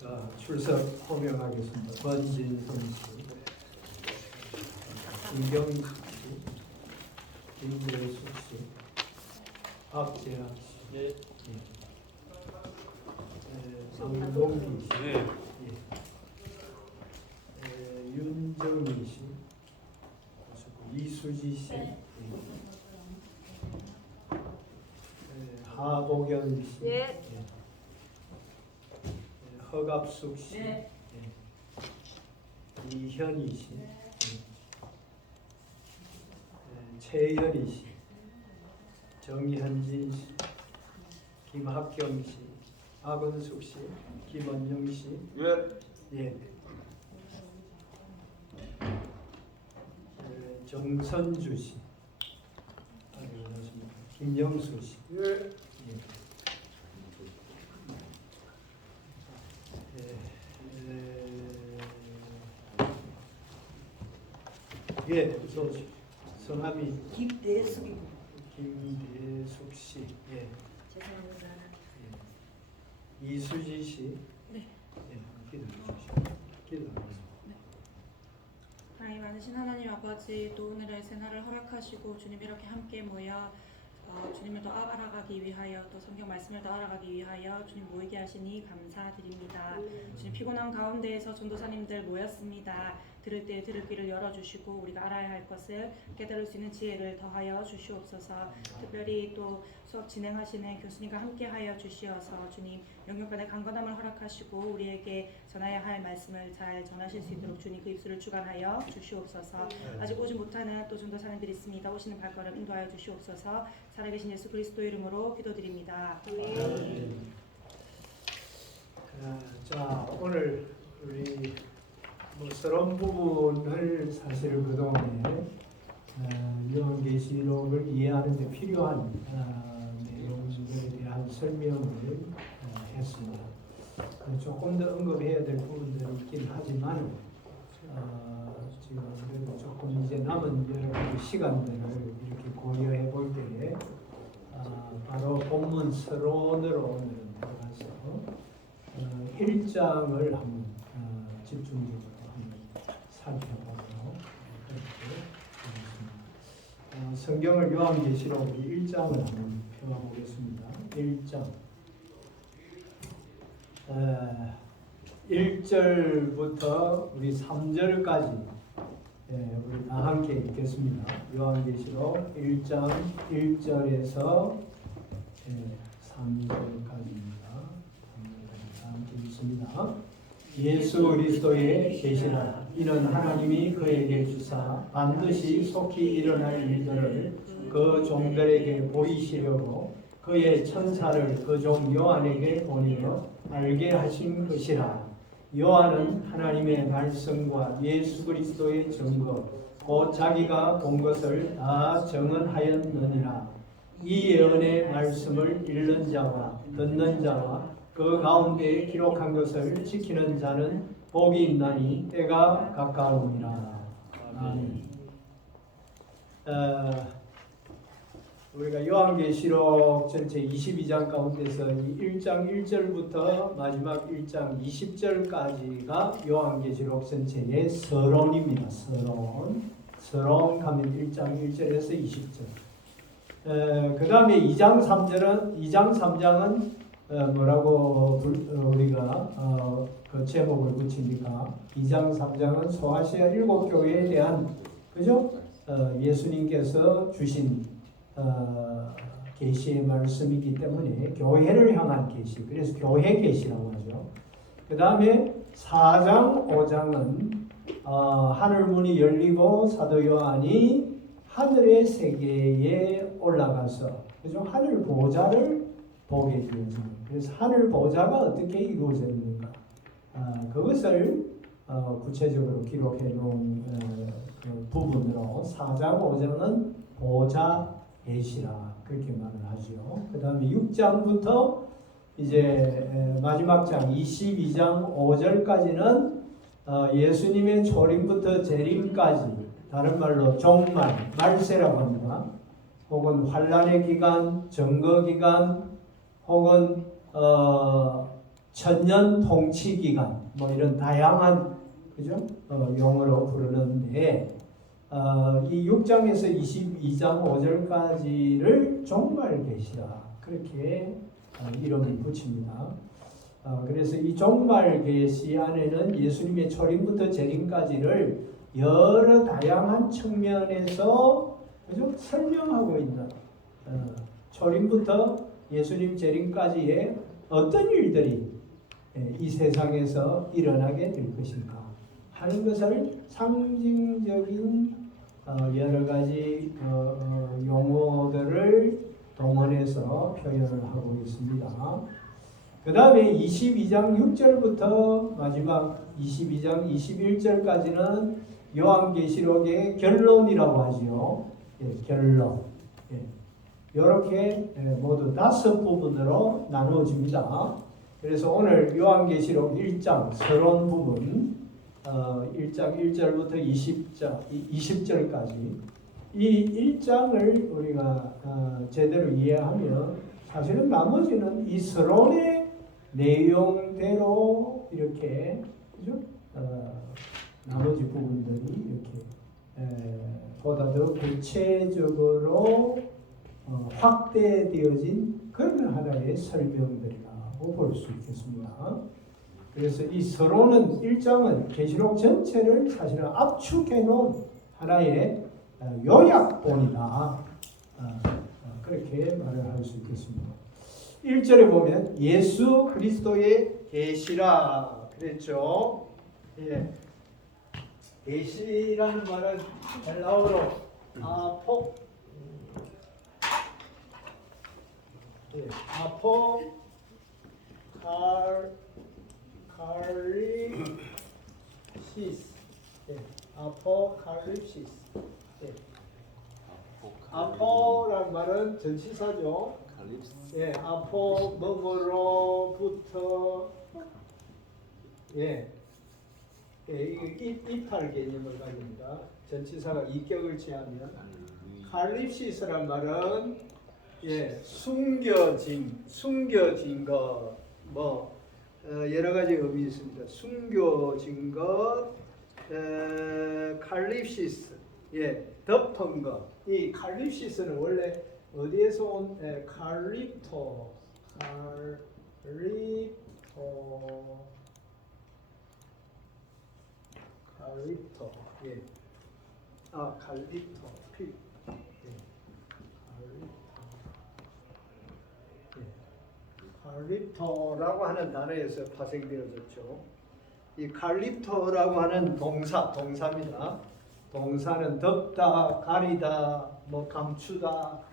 자, 출석 호명하겠습니다. 권진선 씨, 김경희 씨, 김재수 씨, 박재학 씨, 예. 정동기 씨, 네. 윤정희 씨, 이수지 씨, 하보경 씨, 예. 허갑숙 씨, 네. 이현희 씨, 최현희 씨, 정현진 씨, 김학경 씨, 박은숙 씨, 김원영 씨, 예. 정선주 씨, 김영수 씨, 예, 성함이 김대숙이고. 김대숙 씨, 예. 죄송합니다. 이수지 씨, 네. 예, 기도해 주시죠. 사랑이 많으신 하나님 아버지, 또 오늘의 새날을 허락하시고 주님 이렇게 함께 모여 주님을 더 알아가기 위하여, 또 성경 말씀을 더 알아가기 위하여 주님 모이게 하시니 감사드립니다. 주님 피곤한 가운데에서 전도사님들 모였습니다. 들을 때 들을 귀를 열어주시고 우리가 알아야 할 것을 깨달을 수 있는 지혜를 더하여 주시옵소서. 특별히 또 수업 진행하시는 교수님과 함께하여 주시어서 주님 영역간의 강건함을 허락하시고 우리에게 전해야 할 말씀을 잘 전하실 수 있도록 주님 그 입술을 주관하여 주시옵소서. 아직 오지 못하는 또 전도사님들이 있습니다. 오시는 발걸음 인도하여 주시옵소서. 살아계신 예수 그리스도 이름으로 기도드립니다. 자, 오늘 우리 서론 부분을 사실 그동안에 요한계시록을 이해하는 데 필요한 내용들에 대한 설명을 했습니다. 조금 더 언급해야 될 부분들이 있긴 하지만 지금 그래도 조금 이제 남은 여러 가지 시간들을 이렇게 고려해 볼 때에 바로 본문 서론으로 오늘은 들어가서 1장을 한번 집중적으로 살펴보도록 하겠습니다. 성경을 요한계시록 1장을 한번 펴보겠습니다. 1장 1절부터 우리 3절까지 우리 다 함께 읽겠습니다. 요한계시록 1장 1절에서 3절까지입니다. 다 함께 읽습니다. 예수 그리스도의 계시라. 이는 하나님이 그에게 주사 반드시 속히 일어날 일들을 그 종들에게 보이시려고 그의 천사를 그 종 요한에게 보내어 알게 하신 것이라. 요한은 하나님의 말씀과 예수 그리스도의 증거 곧 자기가 본 것을 다 증언하였느니라. 이 예언의 말씀을 읽는 자와 듣는 자와 그 가운데 기록한 것을 지키는 자는 복이 있나니 때가 가까우니라. 아멘. 우리가 요한계시록 전체 22장 가운데서 이 1장 1절부터 마지막 1장 20절까지가 요한계시록 전체의 서론입니다. 서론 가면 1장 1절에서 20절. 그 다음에 2장 3장은 뭐라고 우리가 그 제목을 붙입니까? 2장 3장은 소아시아 7교회에 대한 그죠? 예수님께서 주신 계시의 말씀이기 때문에 교회를 향한 계시, 그래서 교회 계시라고 하죠. 그 다음에 4장 5장은 하늘 문이 열리고 사도 요한이 하늘의 세계에 올라가서 그죠? 하늘 보좌를 보게 되었습니다. 그래서 하늘 보좌가 어떻게 이루어졌는가 그것을 구체적으로 기록해 놓은 그 부분으로 4장 5장은 보좌 계시라 그렇게 말을 하죠. 그 다음에 6장부터 이제 마지막 장 22장 5절까지는 예수님의 초림부터 재림까지, 다른 말로 종말, 말세라고 합니다. 혹은 환란의 기간, 증거 기간, 혹은 천년 통치 기간, 뭐 이런 다양한 그죠? 용어로 부르는데 이 6장에서 22장 5절까지를 종말 계시라 그렇게 이름을 붙입니다. 그래서 이 종말 계시 안에는 예수님의 초림부터 재림까지를 여러 다양한 측면에서 그죠? 설명하고 있는 초림부터 예수님 재림까지의 어떤 일들이 이 세상에서 일어나게 될 것인가 하는 것을 상징적인 여러 가지 용어들을 동원해서 표현을 하고 있습니다. 그 다음에 22장 6절부터 마지막 22장 21절까지는 요한계시록의 결론이라고 하지요. 결론. 이렇게 모두 5 부분으로 나누어집니다. 그래서 오늘 요한계시록 1장 서론 부분 1장 1절부터 20절까지 이 1장을 우리가 제대로 이해하면 사실은 나머지는 이 서론의 내용대로 이렇게 그죠? 나머지 부분들이 이렇게 보다 더 구체적으로 확대되어진 그런 하나의 설명들이라고 볼 수 있겠습니다. 그래서 이 서론은 1장은 계시록 전체를 사실은 압축해 놓은 하나의 요약본이다. 그렇게 말을 할 수 있겠습니다. 1절에 보면 예수 그리스도의 계시라 그랬죠. 예. 계시라는 말은 헬라어로 아포칼립시스. 아포란 말은 전치사죠. 아포 뭐뭐로부터 이탈 개념을 가집니다. 전치사가 이격을 취하면 칼립시스란 말은 숨겨진 것, 여러 가지 의미 있습니다. 숨겨진 것, 칼립시스, 덮은 것. 이 칼립시스는 원래 어디에서 온 칼립토, 칼립토라고 하는 단어에서 파생되어졌죠. 이 칼립토라고 하는 동사입니다. 동사는 덮다, 가리다, 감추다.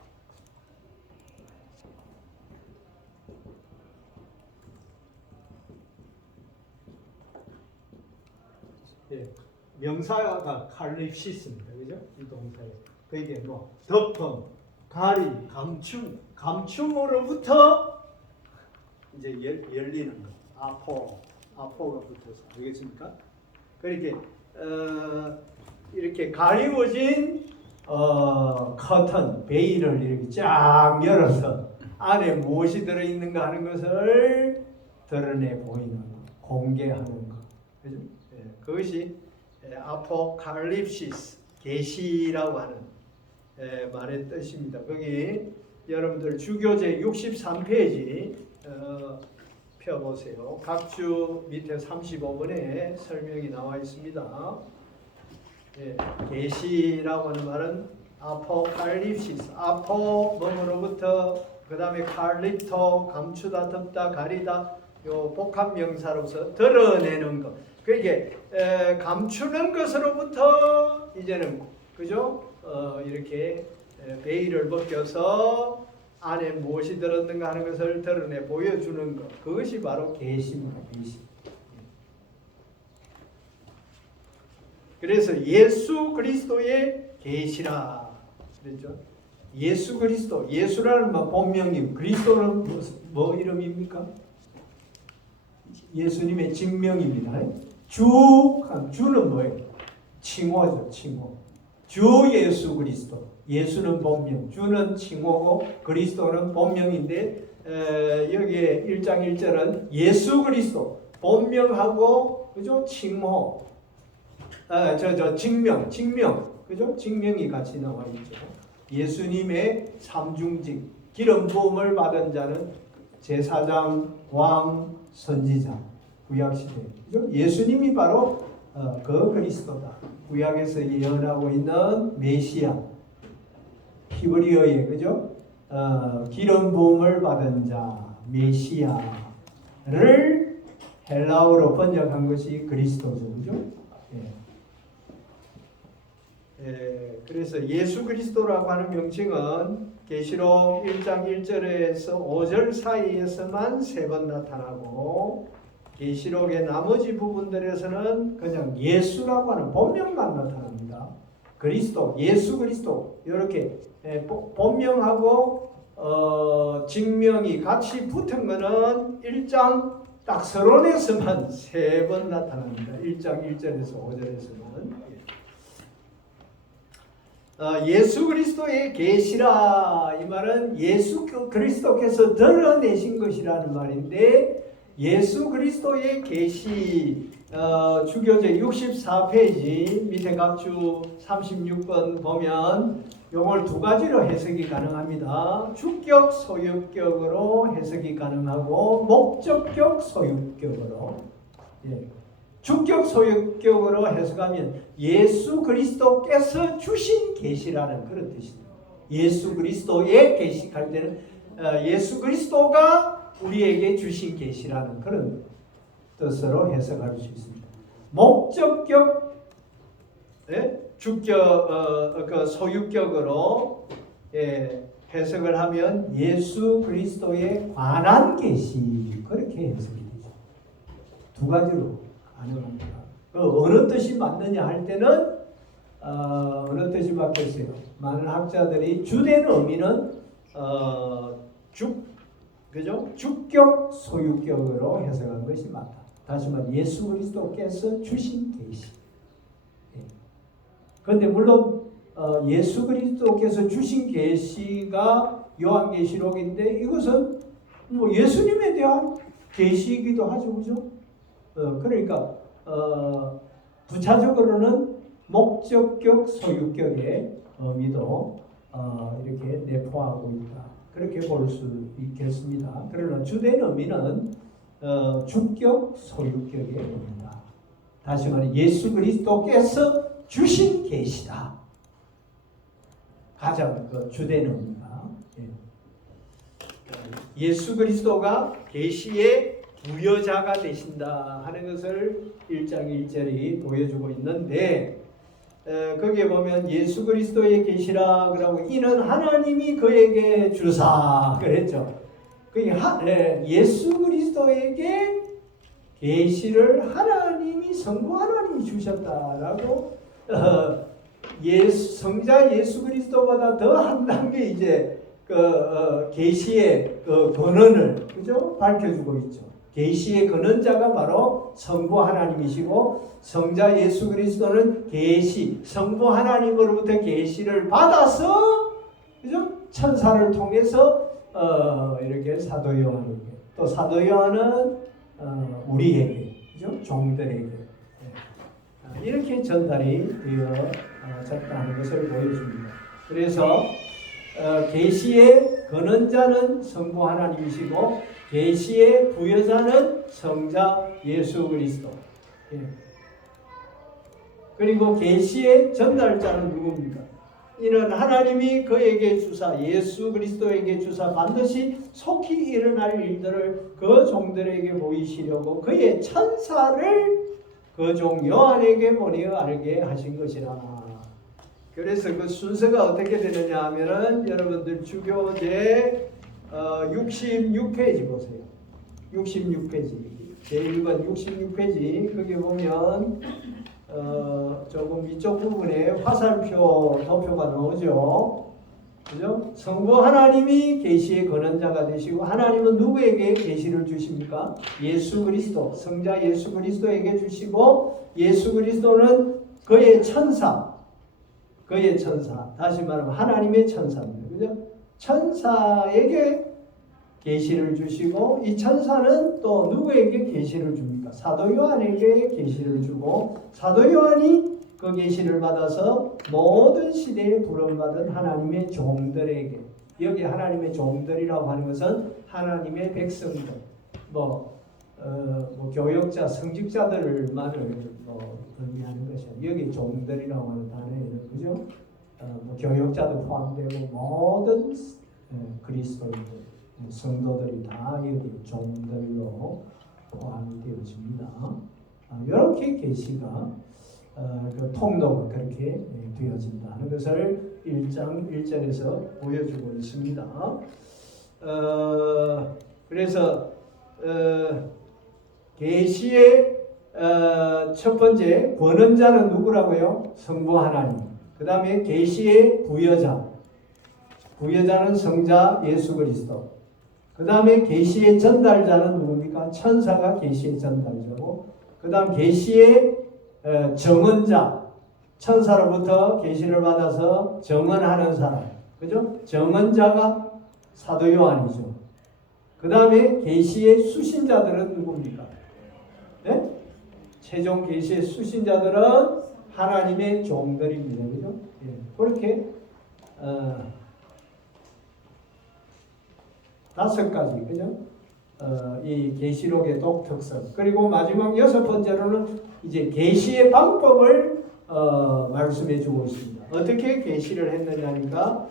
명사가 칼립시스입니다. 그죠? 이 동사에. 그게 덮음, 가림, 감춤으로부터 이제 열리는 거. 아포가 붙어서. 알겠습니까? 그렇게 이렇게 가리워진 커튼, 베일을 이렇게 쫙 열어서 안에 무엇이 들어있는가 하는 것을 드러내 보이는 거, 공개하는 거. 그죠? 그것이 아포칼립시스, 계시라고 하는 말의 뜻입니다. 거기 여러분들 주교재 63페이지 펴보세요. 각주 밑에 35번에 설명이 나와 있습니다. 계시라고 하는 말은 아포칼립시스, 아포 뭐로부터 그 다음에 칼립토, 감추다, 덮다, 가리다, 요 복합 명사로서 드러내는 것. 그게 감추는 것으로부터 이제는 그죠? 이렇게 베일을 벗겨서 안에 무엇이 들었는가 하는 것을 드러내 보여주는 것. 그것이 바로 계시입니다. 계시. 그래서 예수 그리스도의 계시라. 그랬죠? 예수 그리스도, 예수라는 말 본명님, 그리스도는 뭐 이름입니까? 예수님의 직명입니다. 주는 뭐예요? 칭호죠, 칭호. 주 예수 그리스도. 예수는 본명, 주는 칭호고 그리스도는 본명인데 여기에 1장 1절은 예수 그리스도 본명하고 그죠? 칭호. 직명, 그죠? 직명이 같이 나와 있죠. 예수님의 삼중직, 기름 부음을 받은 자는 제사장, 왕, 선지자, 구약 시대. 그죠? 예수님이 바로 그 그리스도다. 구약에서 예언하고 있는 메시아, 히브리어의 그죠? 기름 부음을 받은 자, 메시아를 헬라어로 번역한 것이 그리스도죠, 그죠? 그래서 예수 그리스도라고 하는 명칭은 계시록 1장 1절에서 5절 사이에서만 3번 나타나고 계시록의 나머지 부분들에서는 그냥 예수라고 하는 본명만 나타납니다. 그리스도, 예수 그리스도 이렇게 본명하고 직명이 같이 붙은 것은 1장 딱 서론에서만 3번 나타납니다. 1장 1절에서 5절에서는. 예수 그리스도의 계시라 이 말은 예수 그리스도께서 드러내신 것이라는 말인데 예수 그리스도의 계시 주교제 64페이지 밑에 각주 36번 보면 이걸 두 가지로 해석이 가능합니다. 주격 소유격으로 해석이 가능하고 목적격 소유격으로. 주격 소유격으로 해석하면 예수 그리스도께서 주신 계시라는 그런 뜻입니다. 예수 그리스도의 계시할 때는 예수 그리스도가 우리에게 주신 계시라는 그런 뜻으로 해석할 수 있습니다. 목적격, 주격, 그 소유격으로 해석을 하면 예수 그리스도에 관한 계시 그렇게 해석이 되죠. 두 가지로 가능합니다. 어느 뜻이 맞느냐 할 때는 어느 뜻이 맞겠어요. 많은 학자들이 주된 의미는 그죠? 주격 소유격으로 해석한 것이 맞다. 다시 말해 예수 그리스도께서 주신 계시. 그런데 물론 예수 그리스도께서 주신 계시가 요한계시록인데 이것은 뭐 예수님에 대한 계시이기도 하죠, 그죠? 그러니까 부차적으로는 목적격 소유격의 의미도 이렇게 내포하고 있다. 그렇게 볼 수 있겠습니다. 그러나 주된 의미는 주격 소유격의 의미다. 다시 말해 예수 그리스도께서 주신 계시다. 가장 주된 의미가 예수 그리스도가 계시의 부여자가 되신다 하는 것을 1장 1절이 보여주고 있는데 거기에 보면 예수 그리스도의 계시라 그러고 이는 하나님이 그에게 주사 그랬죠. 예수 그리스도에게 계시를 하나님이 성부 하나님이 주셨다라고 성자 예수 그리스도보다 더 한 단계 이제 계시의 근원을 그죠 밝혀주고 있죠. 계시의 근원자가 바로 성부 하나님이시고 성자 예수 그리스도는 계시 성부 하나님으로부터 계시를 받아서 그죠 천사를 통해서 이렇게 사도 요한에게 또 사도 요한은 우리에게 그죠 종들에게 이렇게 전달이 되어졌다는 것을 보여줍니다. 그래서 계시의 근원자는 성부 하나님이시고 계시의 부여자는 성자 예수 그리스도. 그리고 계시의 전달자는 누굽니까? 이는 하나님이 그에게 주사 예수 그리스도에게 주사 반드시 속히 일어날 일들을 그 종들에게 보이시려고 그의 천사를 그 종 요한에게 보내어 알게 하신 것이라. 그래서 그 순서가 어떻게 되느냐 하면은 여러분들 주교제 66페이지 보세요. 66페이지 제1번 66페이지 거기 보면 조금 이쪽 부분에 화살표 도표가 나오죠. 그죠? 성부 하나님이 계시의 권한자가 되시고 하나님은 누구에게 계시를 주십니까? 예수 그리스도, 성자 예수 그리스도에게 주시고 예수 그리스도는 그의 천사, 다시 말하면 하나님의 천사입니다. 그죠? 천사에게 계시를 주시고 이 천사는 또 누구에게 계시를 줍니까? 사도 요한에게 계시를 주고 사도 요한이 그 계시를 받아서 모든 시대에 부름받은 하나님의 종들에게, 여기 하나님의 종들이라고 하는 것은 하나님의 백성들, 교역자, 성직자들만을 의미하는 것이야. 여기 종들이라고 하는 단어에는 그죠? 교역자도 포함되고 모든 그리스도인들, 성도들이 다 여기 종들로 포함이 되어집니다. 이렇게 계시가 그 통로가 그렇게 되어진다 하는 것을 1장 1절에서 보여주고 있습니다. 그래서 계시의 첫 번째 권원자는 누구라고요? 성부 하나님. 그 다음에 계시의 부여자는 성자 예수 그리스도. 그 다음에 계시의 전달자는 누굽니까? 천사가 계시의 전달자고, 그 다음 계시의 정언자, 천사로부터 계시를 받아서 정언하는 사람, 그죠? 정언자가 사도 요한이죠. 그 다음에 계시의 수신자들은 누굽니까? 네? 최종 계시의 수신자들은 하나님의 종들입니다, 그죠? 예. 그렇게 5가지, 그죠? 이 계시록의 독특성. 그리고 마지막 6번째로는 이제 계시의 방법을 말씀해 주고 있습니다. 어떻게 계시를 했느냐니까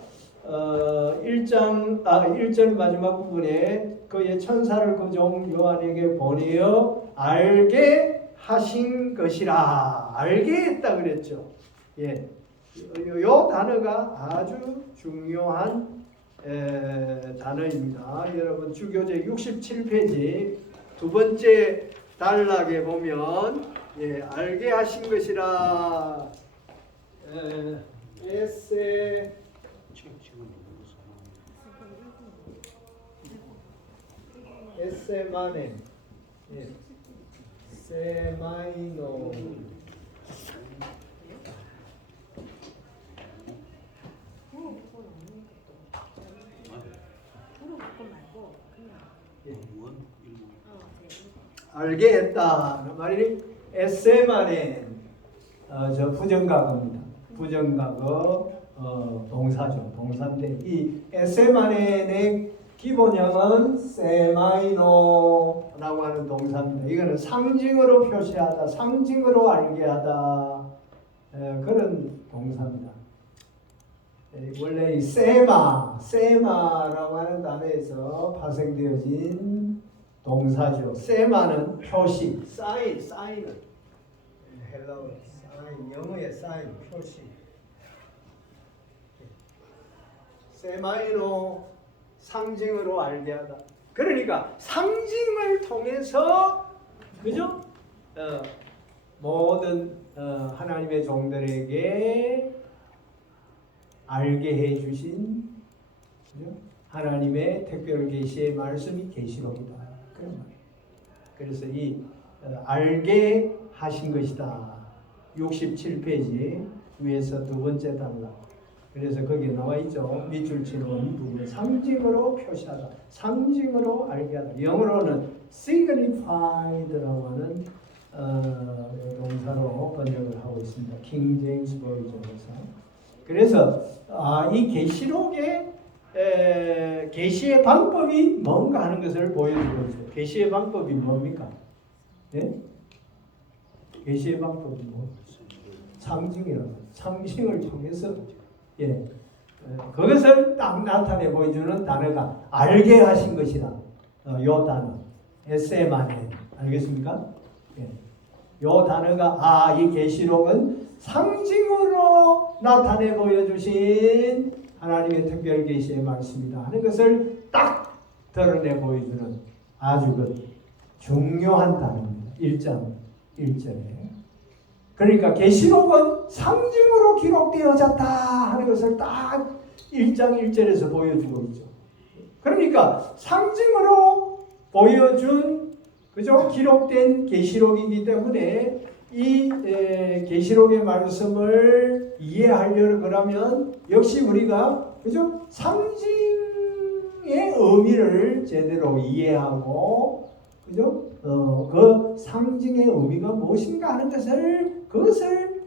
1절 마지막 부분에 그의 천사를 그 종 요한에게 보내어 알게 하신 것이라. 알게 했다 그랬죠. 예. 요 단어가 아주 중요한 단어입니다. 여러분 주교재 67페이지 두 번째 단락에 보면 알게 하신 것이라 에세 에세마네 세마이노 알게 했다. 말이 에세마네 저 부정각어입니다. 부정각어 동사죠. 동사인데 이 에세마네의 기본형은 세마이노라고 하는 동사입니다. 이거는 상징으로 표시하다, 상징으로 알게 하다 그런 동사입니다. 원래 이 세마라고 하는 단어에서 파생되어진 동사죠. 세마는 표시, 사인은 헬라어 사인, 영어의 사인, 표시. 세마이노 상징으로 알게 하다. 그러니까 상징을 통해서 그죠? 모든 하나님의 종들에게 알게 해주신 그죠? 하나님의 특별 계시의 말씀이 계시록이다. 그런 말이에요. 그래서 이 알게 하신 것이다. 67페이지 위에서 두 번째 단락. 그래서 거기에 나와 있죠. 밑줄 치는 부분 상징으로 표시하다. 상징으로 알게 하다. 영어로는 signified라고 하는 동사로 번역을 하고 있습니다. 킹 제임스 버전에서. 그래서 이 계시록의 계시의 방법이 뭔가 하는 것을 보여주고 있어요. 계시의 방법이 뭡니까? 예? 계시의 방법이 뭐? 상징이라고. 상징을 통해서 그것을 딱 나타내 보여주는 단어가 알게 하신 것이다. 요 단어 에세마네 알겠습니까? 요 단어가 이 계시록은 상징으로 나타내 보여주신 하나님의 특별 계시의 말씀이다 하는 것을 딱 드러내 보여주는 아주 중요한 단어입니다. 1장 1절에. 그러니까 계시록은 상징으로 기록되어졌다 하는 것을 딱 1장 1절에서 보여주고 있죠. 그러니까 상징으로 보여준 그죠? 기록된 계시록이기 때문에 이 계시록의 말씀을 이해하려고 그러면 역시 우리가 그죠? 상징의 의미를 제대로 이해하고 그죠? 그 상징의 의미가 무엇인가 하는 그것을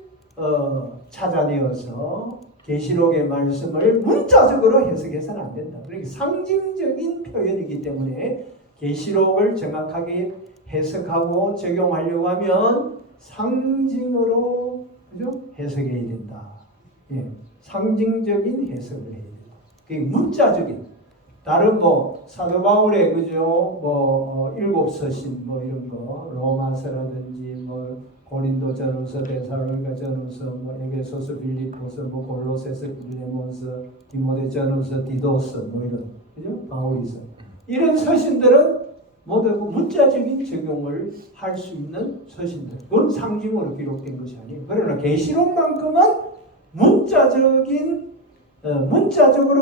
찾아내어서 계시록의 말씀을 문자적으로 해석해서는 안 된다. 그러니까 상징적인 표현이기 때문에 계시록을 정확하게 해석하고 적용하려고 하면 상징으로 그죠? 해석해야 된다. 예, 상징적인 해석을 해야 된다. 그게 문자적인. 다른 사도 바울의 그죠? 일곱 서신 이런 거 로마서라든지 고린도전후서, 데살로니가전후서, 에베소서, 빌립보서, 골로새서, 빌레몬서, 디모데전후서, 디도서 이런 그죠? 바울이서 이런 서신들은 모두 문자적인 적용을 할 수 있는 서신들. 그건 상징으로 기록된 것이 아니에요. 그러나 계시록만큼은 문자적으로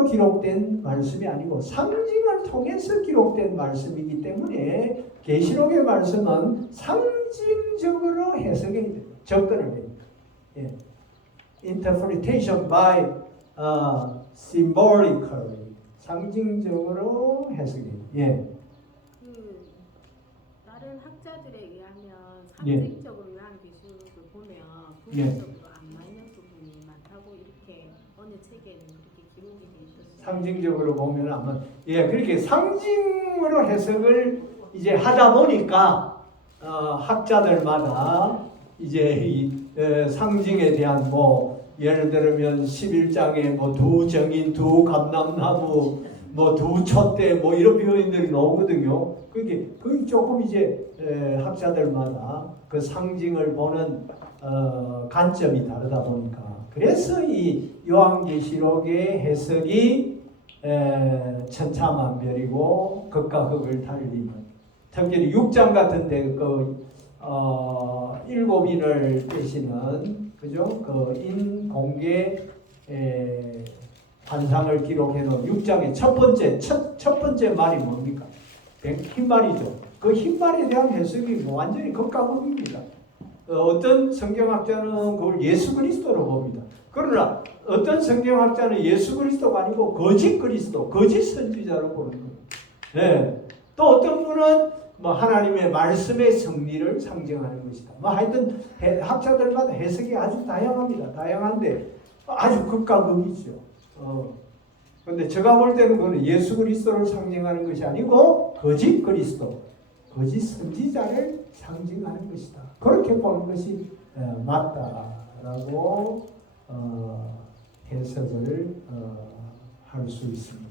기록된 말씀이 아니고 상징을 통해서 기록된 말씀이기 때문에 계시록의 말씀은 상징적으로 해석해야 돼요. 접근을 해요. 예. Interpretation by symbolically. 상징적으로 해석해요. 예. 다른 학자들에 의하면 예. 상징적으로 요한계시록을 보면 부분적으로 안 맞는 부분이 많다고 이렇게 어느 책에는 이렇게 기록이 돼 있던데. 상징적으로 보면 아마 그렇게 상징으로 해석을 이제 하다 보니까 학자들마다 이제 이 상징에 대한 예를 들면 11장에 두 정인, 두 감람나무, 두 촛대 이런 표현들이 나오거든요. 그게 조금 이제 학자들마다 그 상징을 보는 관점이 다르다 보니까 그래서 이 요한계시록의 해석이 천차만별이고 극과 극을 달리는 특별히 6장 같은데 일곱인을 떼시는 그죠? 그 인공개 환상을 기록해 놓은 6장의 첫 번째 말이 뭡니까? 흰말이죠. 그 흰말에 대한 해석이 완전히 극과 극입니다. 어떤 성경학자는 그걸 예수 그리스도로 봅니다. 그러나 어떤 성경학자는 예수 그리스도가 아니고 거짓 그리스도, 거짓 선지자로 보는 거예요. 네. 또 어떤 분은 하나님의 말씀의 성리를 상징하는 것이다. 하여튼 학자들마다 해석이 아주 다양합니다. 다양한데 아주 극과 극이죠. 그런데 제가 볼 때는 그거는 예수 그리스도를 상징하는 것이 아니고 거짓 그리스도, 거짓 선지자를 상징하는 것이다. 그렇게 보는 것이 맞다라고 해석을 할 수 있습니다.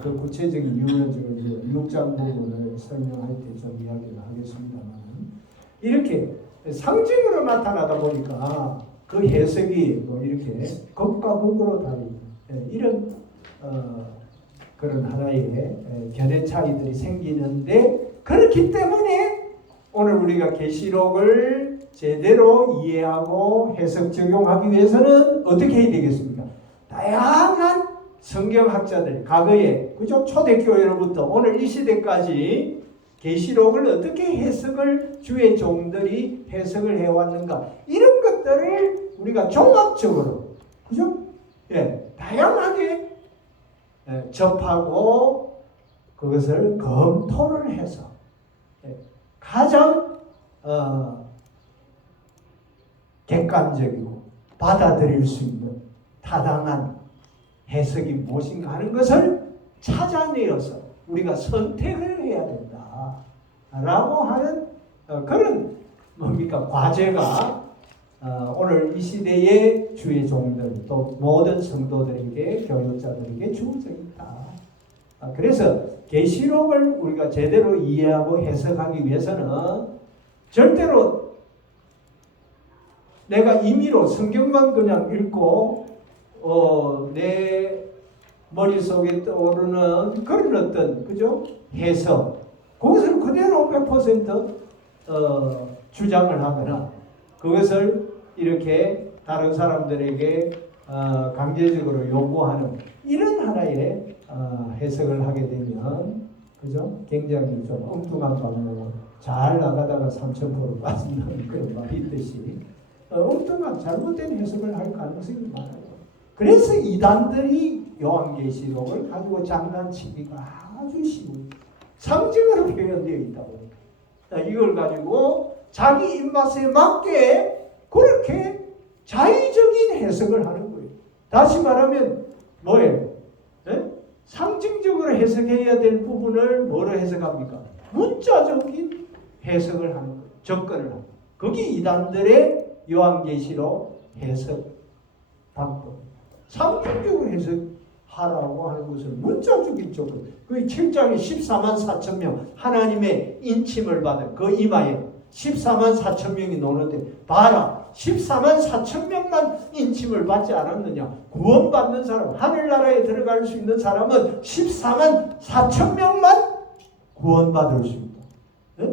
그 구체적인 이유는 제가 이제 6장 부분을 설명할 때 좀 이야기를 하겠습니다만 이렇게 상징으로 나타나다 보니까 그 해석이 이렇게 극과 극으로 다른 이런 그런 하나의 견해 차이들이 생기는데 그렇기 때문에 오늘 우리가 계시록을 제대로 이해하고 해석 적용하기 위해서는 어떻게 해야 되겠습니까? 다양한 성경학자들 과거에 그죠? 초대교회로부터 오늘 이 시대까지 계시록을 어떻게 해석을 주의 종들이 해석을 해왔는가 이런 것들을 우리가 종합적으로 그죠? 다양하게 접하고 그것을 검토를 해서 가장 객관적이고 받아들일 수 있는 타당한 해석이 무엇인가 하는 것을 찾아내어서 우리가 선택을 해야 된다라고 하는 그런 과제가 오늘 이 시대의 주의 종들 또 모든 성도들에게 교육자들에게 주어져 있다. 그래서 계시록을 우리가 제대로 이해하고 해석하기 위해서는 절대로 내가 임의로 성경만 그냥 읽고 내 머릿속에 떠오르는 그런 어떤 그죠? 해석 그것을 그대로 100% 주장을 하거나 그것을 이렇게 다른 사람들에게 강제적으로 요구하는 이런 하나의 해석을 하게 되면 그죠? 굉장히 좀 엉뚱한 방법으로 잘 나가다가 3,000% 빠진다는 그런 말이 있듯이 엉뚱한 잘못된 해석을 할 가능성이 많아요. 그래서 이단들이 요한계시록을 가지고 장난치기가 아주 쉬운 상징으로 표현되어 있다고. 이걸 가지고 자기 입맛에 맞게 그렇게 자의적인 해석을 하는 거예요. 다시 말하면 뭐예요? 네? 상징적으로 해석해야 될 부분을 뭐로 해석합니까? 문자적인 해석을 하는 거예요. 접근을 하는 거예요. 그게 이단들의 요한계시록 해석 방법. 상징적으로 해석하라고 하는 것은 문자적인 접근. 그 7장에 14만 4천 명 하나님의 인침을 받은 그 이마에 14만 4천 명이 노는데 봐라. 14만 4천 명만 인침을 받지 않았느냐. 구원받는 사람, 하늘나라에 들어갈 수 있는 사람은 14만 4천 명만 구원받을 수 있다.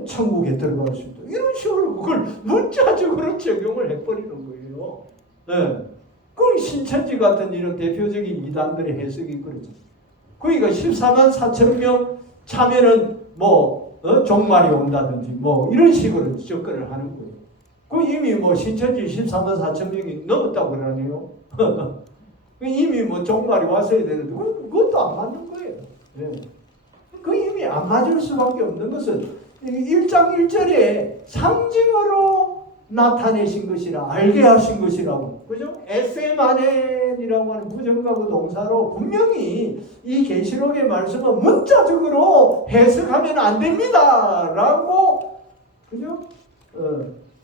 천국에 들어갈 수 있다. 이런 식으로 그걸 문자적으로 적용을 해버리는 거예요. 네. 그 신천지 같은 이런 대표적인 이단들의 해석이 그렇죠. 그러니까 14만 4천 명 차면은 종말이 온다든지 이런 식으로 접근을 하는 거예요. 그 이미 신천지 14만 4천 명이 넘었다고 그러네요. 이미 종말이 왔어야 되는데 그것도 안 맞는 거예요. 네. 그 이미 안 맞을 수밖에 없는 것은 1장 1절에 상징으로 나타내신 것이라 알게 하신 것이라고. 그죠? 에세마넨이라고 하는 부정가구 동사로 분명히 이 계시록의 말씀은 문자적으로 해석하면 안 됩니다. 라고 그죠?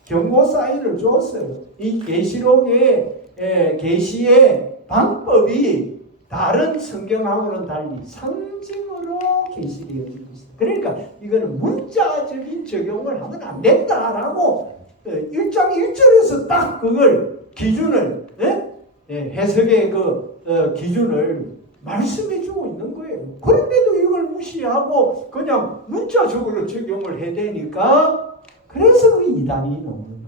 경고 사인을 줬어요. 이 계시록의 계시의 방법이 다른 성경하고는 달리 상징으로 계시되어진 것이다. 그러니까 이거는 문자적인 적용을 하면 안 된다라고 1장 1절에서 딱 그걸 기준을 해석의 기준을 말씀해주고 있는 거예요. 그런데도 이걸 무시하고 그냥 문자적으로 적용을 해야 되니까 그래서 그 이단이 나오는 거예요.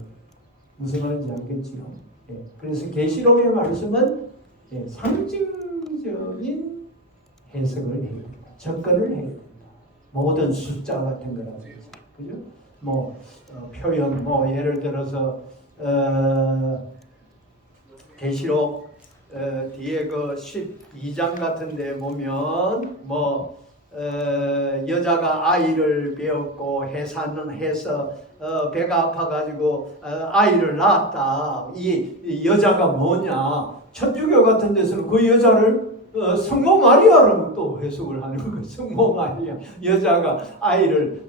무슨 말인지 알겠지요? 그래서 계시록의 말씀은 상징적인 해석을 해야 됩니다. 접근을 해야 됩니다. 모든 숫자 같은 거라든지, 그죠? 표현, 예를 들어서 계시록 뒤에 그 12장 같은데 보면 여자가 아이를 배웠고 해산은 해서 배가 아파가지고 아이를 낳았다. 이 여자가 뭐냐? 천주교 같은 데서는 그 여자를 성모 마리아라고 또 해석을 하는 거예요. 성모 마리아. 여자가 아이를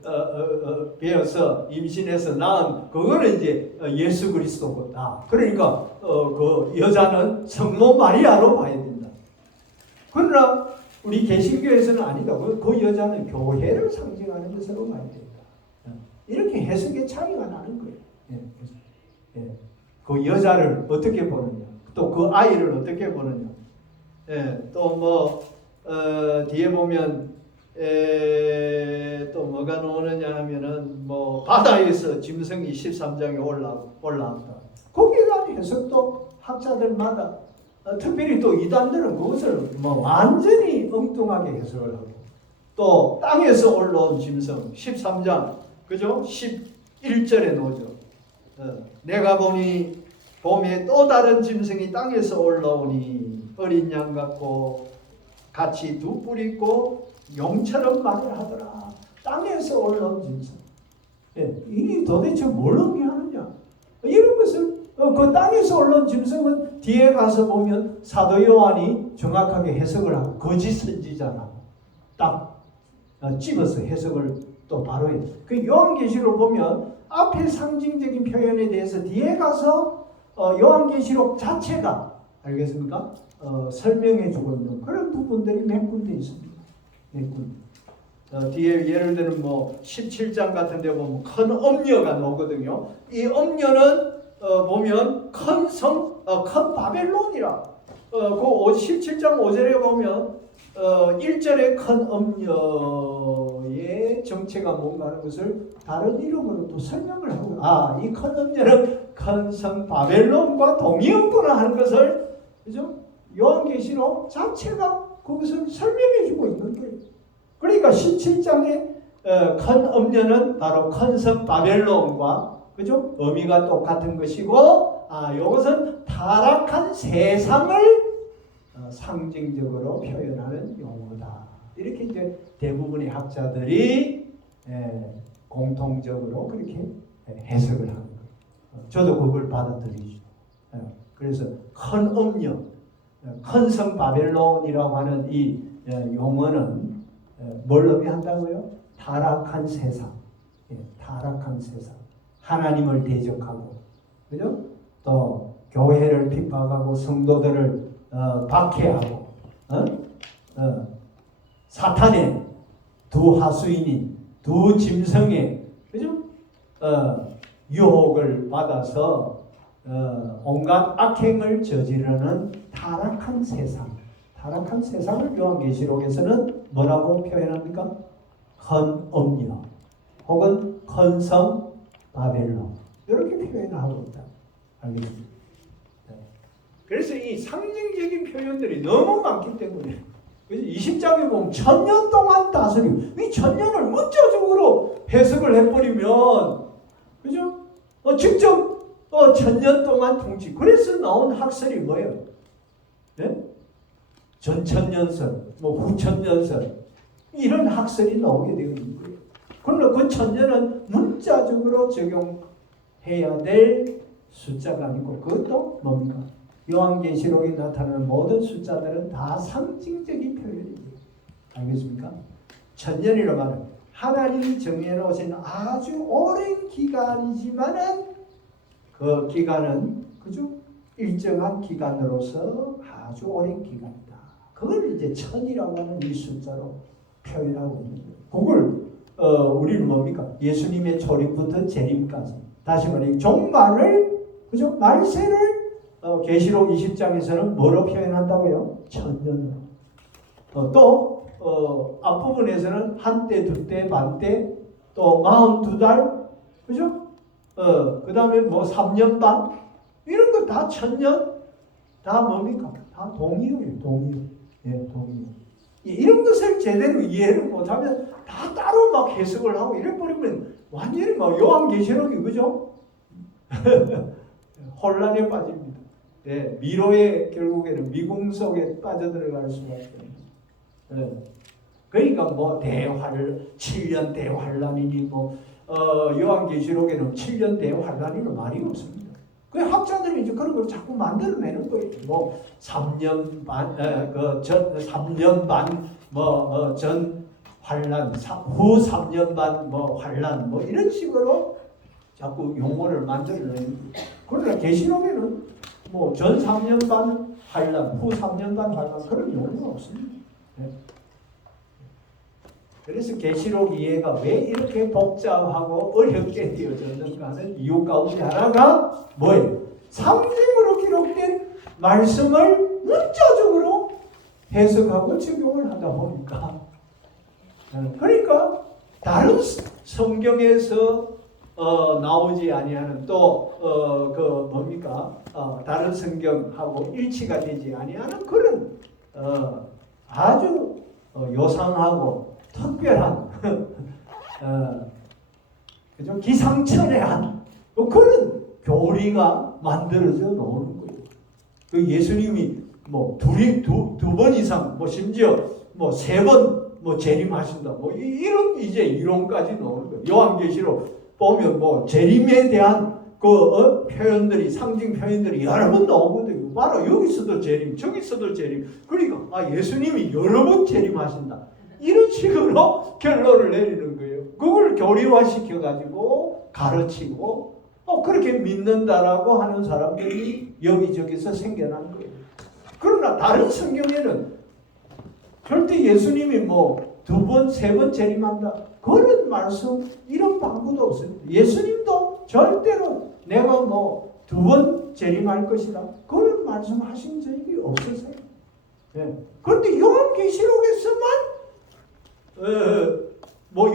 배어서 임신해서 낳은 그거는 이제 예수 그리스도다. 그러니까 그 여자는 성모 마리아로 봐야 된다. 그러나 우리 개신교에서는 아니다. 그 여자는 교회를 상징하는 것으로 봐야 된다. 이렇게 해석의 차이가 나는 거예요. 그 여자를 어떻게 보느냐, 또 그 아이를 어떻게 보느냐. 또 뒤에 보면 또 뭐가 나오느냐 하면은 바다에서 짐승이 13장에 올라왔다. 거기에 대한 해석도 학자들마다 특별히 또 이단들은 그것을 완전히 엉뚱하게 해석을 하고 또 땅에서 올라온 짐승 13장 그죠? 11절에 나오죠. 내가 보니 봄에 또 다른 짐승이 땅에서 올라오니 어린 양 같고 같이 두 뿔 있고 용처럼 말을 하더라. 땅에서 올라온 짐승. 이게 도대체 뭘 의미하느냐? 이런 것을 그 땅에서 올라온 짐승은 뒤에 가서 보면 사도 요한이 정확하게 해석을 하고 거짓 선지자나 딱 집어서 해석을 또 바로 해요. 그 요한계시록 보면 앞에 상징적인 표현에 대해서 뒤에 가서 요한계시록 자체가 알겠습니까? 설명해 주고 있는 그런 부분들이 몇 군데 있습니다. 몇 군데. 뒤에 예를 들면 17장 같은 데 보면 큰 엄녀가 나오거든요. 이 엄녀는 보면 큰 바벨론이라. 그 17장 5절에 보면 1절에 큰 엄녀의 정체가 뭔가 하는 것을 다른 이름으로 또 설명을 하고 이 큰 엄녀는 큰 성 바벨론과 동의었구나 하는 것을 그죠? 요한계시록 자체가 그것을 설명해 주고 있는 거예요. 그러니까 17장에 큰 음녀는 바로 큰 성 바벨론과 그죠? 의미가 똑같은 것이고 이것은 타락한 세상을 상징적으로 표현하는 용어다. 이렇게 이제 대부분의 학자들이 공통적으로 그렇게 해석을 하는 거예요. 저도 그걸 받아들이죠. 그래서 큰 음녀, 큰 성 바벨론이라고 하는 이 용어는 뭘 의미한다고요? 타락한 세상, 타락한 세상, 하나님을 대적하고, 그죠? 또 교회를 핍박하고 성도들을 박해하고, 사탄의 두 하수인인 두 짐승의, 그죠? 유혹을 받아서 온갖 악행을 저지르는 타락한 세상, 타락한 세상을 요한계시록에서는 뭐라고 표현합니까? 큰 음녀 혹은 큰 성 바벨론 이렇게 표현을 하고 있다. 알겠습니다. 그래서 이 상징적인 표현들이 너무 많기 때문에 20장에 보면 1000년 동안 다스리고 이 1000년을 문자적으로 해석을 해버리면 그죠? 직접 1000년 동안 통치. 그래서 나온 학설이 뭐예요? 네? 전천년설, 후천년설 이런 학설이 나오게 되어 있는 거예요. 그러나 그 1000년은 문자적으로 적용해야 될 숫자가 아니고 그것도 뭡니까? 요한계시록에 나타나는 모든 숫자들은 다 상징적인 표현이에요. 알겠습니까? 1000년이라고 말은 하나님이 정해놓으신 아주 오랜 기간이지만은 그 기간은 그죠? 일정한 기간으로서 아주 오랜 기간이다. 그걸 이제 1000이라고 하는 이 숫자로 표현하고 있는 거예요. 그걸 우리는 뭡니까? 예수님의 초림부터 재림까지. 다시 말해 종말을 그죠? 말세를 계시록 20장에서는 뭐로 표현한다고요? 1000년으로. 또 앞부분에서는 한때, 두때, 반때, 또 42달, 그죠? 그 다음에 3년 반 이런 거 다 1000년 다 뭡니까? 다 동의어예요. 동의어. 예, 동의어. 이런 것을 제대로 이해를 못하면 다 따로 막 해석을 하고 이래버리면 완전히 막 요한계시록이 그죠? 혼란에 빠집니다. 예, 미로의 결국에는 미궁 속에 빠져들어갈 수밖에 없어요. 예. 그러니까 7년 대환란이니 요한계시록에는 7년 대환란이는 말이 없습니다. 그 학자들이 이제 그런 걸 자꾸 만들어내는 거예요. 3년 반, 3년 반, 전 환란, 후 3년 반, 환란, 이런 식으로 자꾸 용어를 만들어내는 거예요. 그러나 계시록에는 전 3년 반 환란, 후 3년 반 환란 그런 용어가 없습니다. 네. 그래서 계시록 이해가 왜 이렇게 복잡하고 어렵게 되어졌는가 하는 이유 가운데 하나가 뭐예요? 상징으로 기록된 말씀을 문자적으로 해석하고 적용을 하다 보니까 그러니까 다른 성경에서 나오지 아니하는 또 다른 성경하고 일치가 되지 아니하는 그런 아주 요상하고 특별한 그죠? 기상천외한 그런 교리가 만들어져 나오는 거예요. 그 예수님이 두 번 이상 심지어 3번 재림하신다 이런 이제 이론까지 나오는 거예요. 요한계시록 보면 재림에 대한 그 표현들이 상징 표현들이 여러 번 나오거든요. 바로 여기서도 재림, 저기서도 재림. 그러니까 예수님이 여러 번 재림하신다. 이런 식으로 결론을 내리는 거예요. 그걸 교리화시켜 가지고 가르치고 그렇게 믿는다라고 하는 사람들이 여기저기서 생겨난 거예요. 그러나 다른 성경에는 절대 예수님이 2번, 3번 재림한다. 그런 말씀, 이런 방구도 없습니다. 예수님도 절대로 내가 2번 재림할 것이다. 그런 말씀 하신 적이 없으세요. 네. 그런데 요한계시록에서만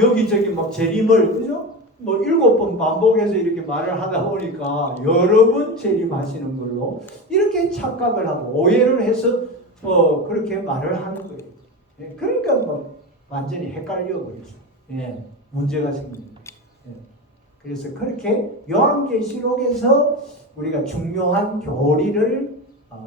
여기저기 재림을 그죠? 뭐 7번 반복해서 이렇게 말을 하다 보니까 여러 번 재림하시는 걸로 이렇게 착각을 하고 오해를 해서 그렇게 말을 하는 거예요. 예, 그러니까 뭐 완전히 헷갈려 버리죠. 예, 문제가 생깁니다. 예, 그래서 그렇게 요한계시록에서 우리가 중요한 교리를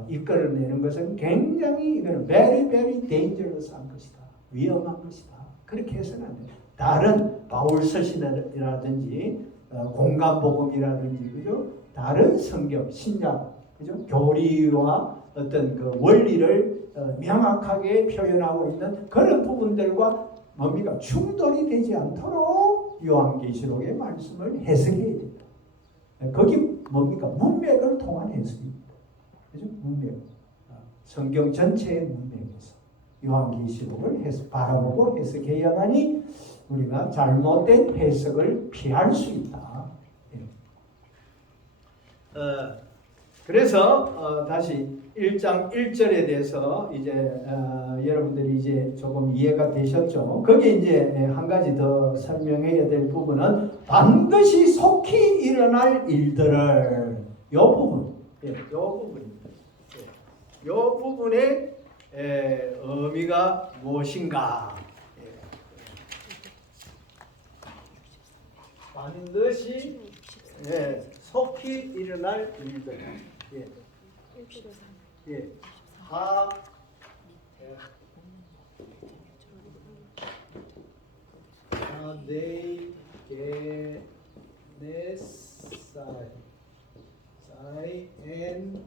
이끌어내는 것은 굉장히 이거는 very very dangerous한 것이다. 위험한 것이다. 그렇게 해서는 안 돼요. 다른 바울서신이라든지 공간복음이라든지 그죠? 다른 성경, 신약 그죠? 교리와 어떤 그 원리를 명확하게 표현하고 있는 그런 부분들과 뭡니까? 충돌이 되지 않도록 요한계시록의 말씀을 해석해야 된다. 거기 뭡니까? 문맥을 통한 해석입니다. 그죠? 문맥. 성경 전체의 문맥에서 요한계시록을 바라보고 해석해야만이 우리가 잘못된 해석을 피할 수 있다. 그래서 다시 1장 1절에 대해서 이제 여러분들이 이제 조금 이해가 되셨죠? 거기에 이제 한 가지 더 설명해야 될 부분은 반드시 속히 일어날 일들을 요 부분, 요 부분입니다. 요 부분의 의미가 무엇인가? 반드시 속히 일어날 일들. 사이 앤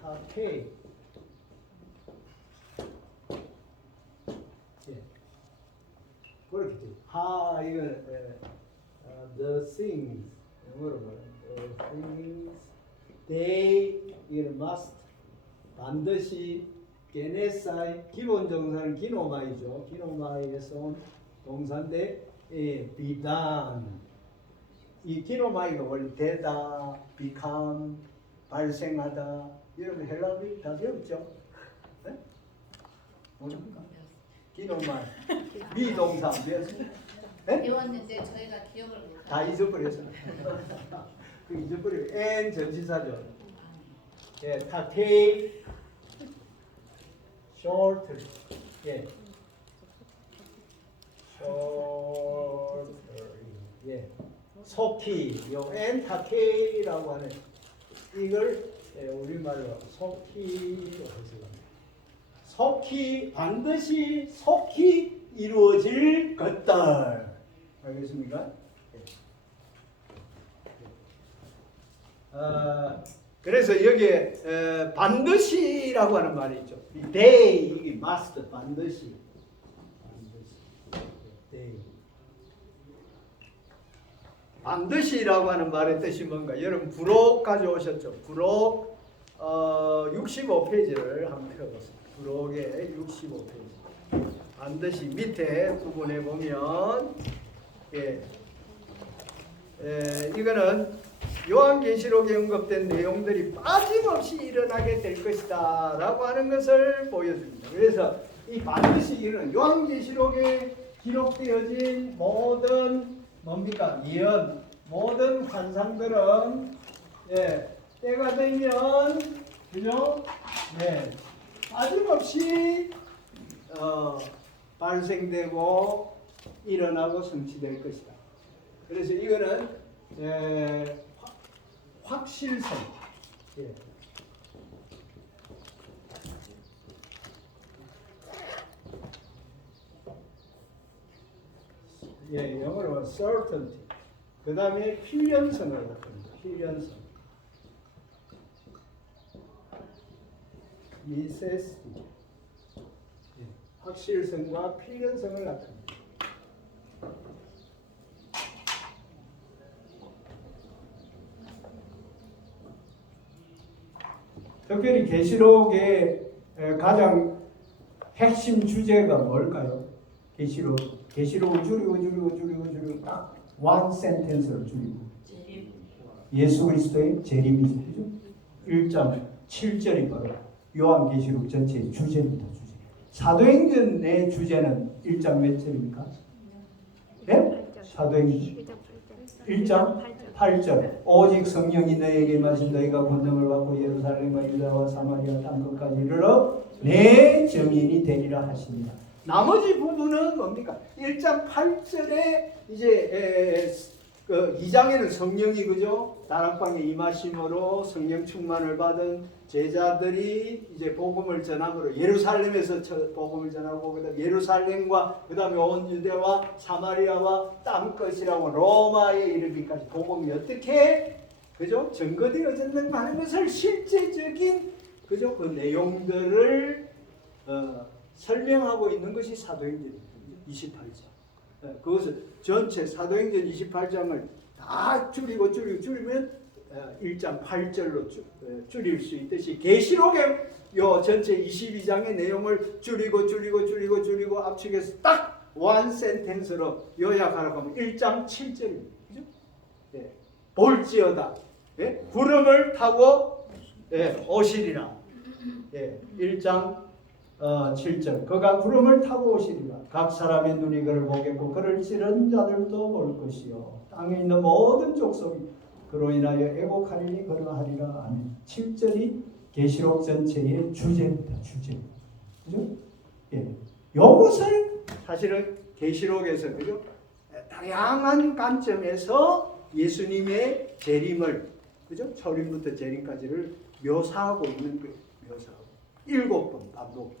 타케. 그렇게 돼. 이거 the things 영어로 말하면 things they 이거 must 반드시 게네사이 기본 동사는 기노마이죠. 기노마이에서 온 동사인데 be done 이 기노마이가 원래 되다, become 발생하다 여러분 헬라어를 다 배웠죠? 네? 모릅니까? 기노마이 비동사 배웠어요? 네? 배웠는데 저희가 기억을 못해요. 다 잊어버렸어. 그 잊어버리고 N 전치사죠. 예, 타케이, short, 예, short, 예, 속히, 요 N 타케이라고 하는 이걸 우리말로 속히로 해석합니다. 속히 반드시 속히 이루어질 것들. 알겠습니까? 그래서 여기에 반드시라고 하는 말이 있죠. they 이게 must 반드시 they 반드시라고 하는 말의 뜻이 뭔가? 여러분 부록 가져오셨죠? 부록 65페이지를 한번 펴보세요. 부록의 65페이지. 반드시 밑에 부분에 보면 이거는 요한계시록에 언급된 내용들이 빠짐없이 일어나게 될 것이다 라고 하는 것을 보여줍니다. 그래서 이 반드시 이런 요한계시록에 기록되어진 모든 뭡니까? 예언, 모든 환상들은 때가 되면 그죠? 빠짐없이 발생되고 일어나고 성취될 것이다. 그래서 이거는 확실성. 영어로 certainty. 그 다음에 필연성을 나타냅니다. 필연성. necessity. 확실성과 필연성을 나타냅니다. 특별히 계시록의 가장 핵심 주제가 뭘까요? 계시록을 줄이고 딱 one sentence를 줄이고 예수 그리스도의 재림이죠. 1장 7절이 바로 요한계시록 전체의 주제입니다. 주제. 사도행전의 주제는 1장 몇 절입니까? 네? 사도행전 1장 8절 오직 성령이 너에게 임하신 너희가 권능을 받고 예루살렘과 유다와 사마리아 땅끝까지 이르러 내 증인이 되리라 하십니다. 나머지 부분은 뭡니까? 1장 8절에 이제 그 2장에는 성령이 그죠? 다락방에 임하심으로 성령 충만을 받은 제자들이 이제 복음을 전함으로 예루살렘에서 복음을 전하고 그다음 예루살렘과 그다음에 온 유대와 사마리아와 땅끝이라고 로마에 이르기까지 복음이 어떻게 그죠? 증거되어졌는가 하는 것을 실제적인 그죠? 그 내용들을 설명하고 있는 것이 사도행전 28장. 그것을 전체 사도행전 28장을 다 줄이면 1장 8절로 줄일 수 있듯이 계시록의 요 전체 22장의 내용을 줄이고 압축해서 딱 원 센텐스로 요약하라고 하면 1장 7절입니다. 그죠? 예. 볼지어다. 예? 구름을 타고 오시리라. 예. 1장 7절 그가 구름을 타고 오시리라. 각 사람의 눈이 그를 보겠고 그를 찌른 자들도 볼 것이요 땅에 있는 모든 족속이 그로 인하여 애곡하리니 그러하리라. 아멘. 7절이 계시록 전체의 주제입니다. 주제. 그죠? 예. 요것을 사실은 계시록에서 그죠? 다양한 관점에서 예수님의 재림을 그죠? 초림부터 재림까지를 묘사하고 있는 거예요. 묘사하고 7번 반복.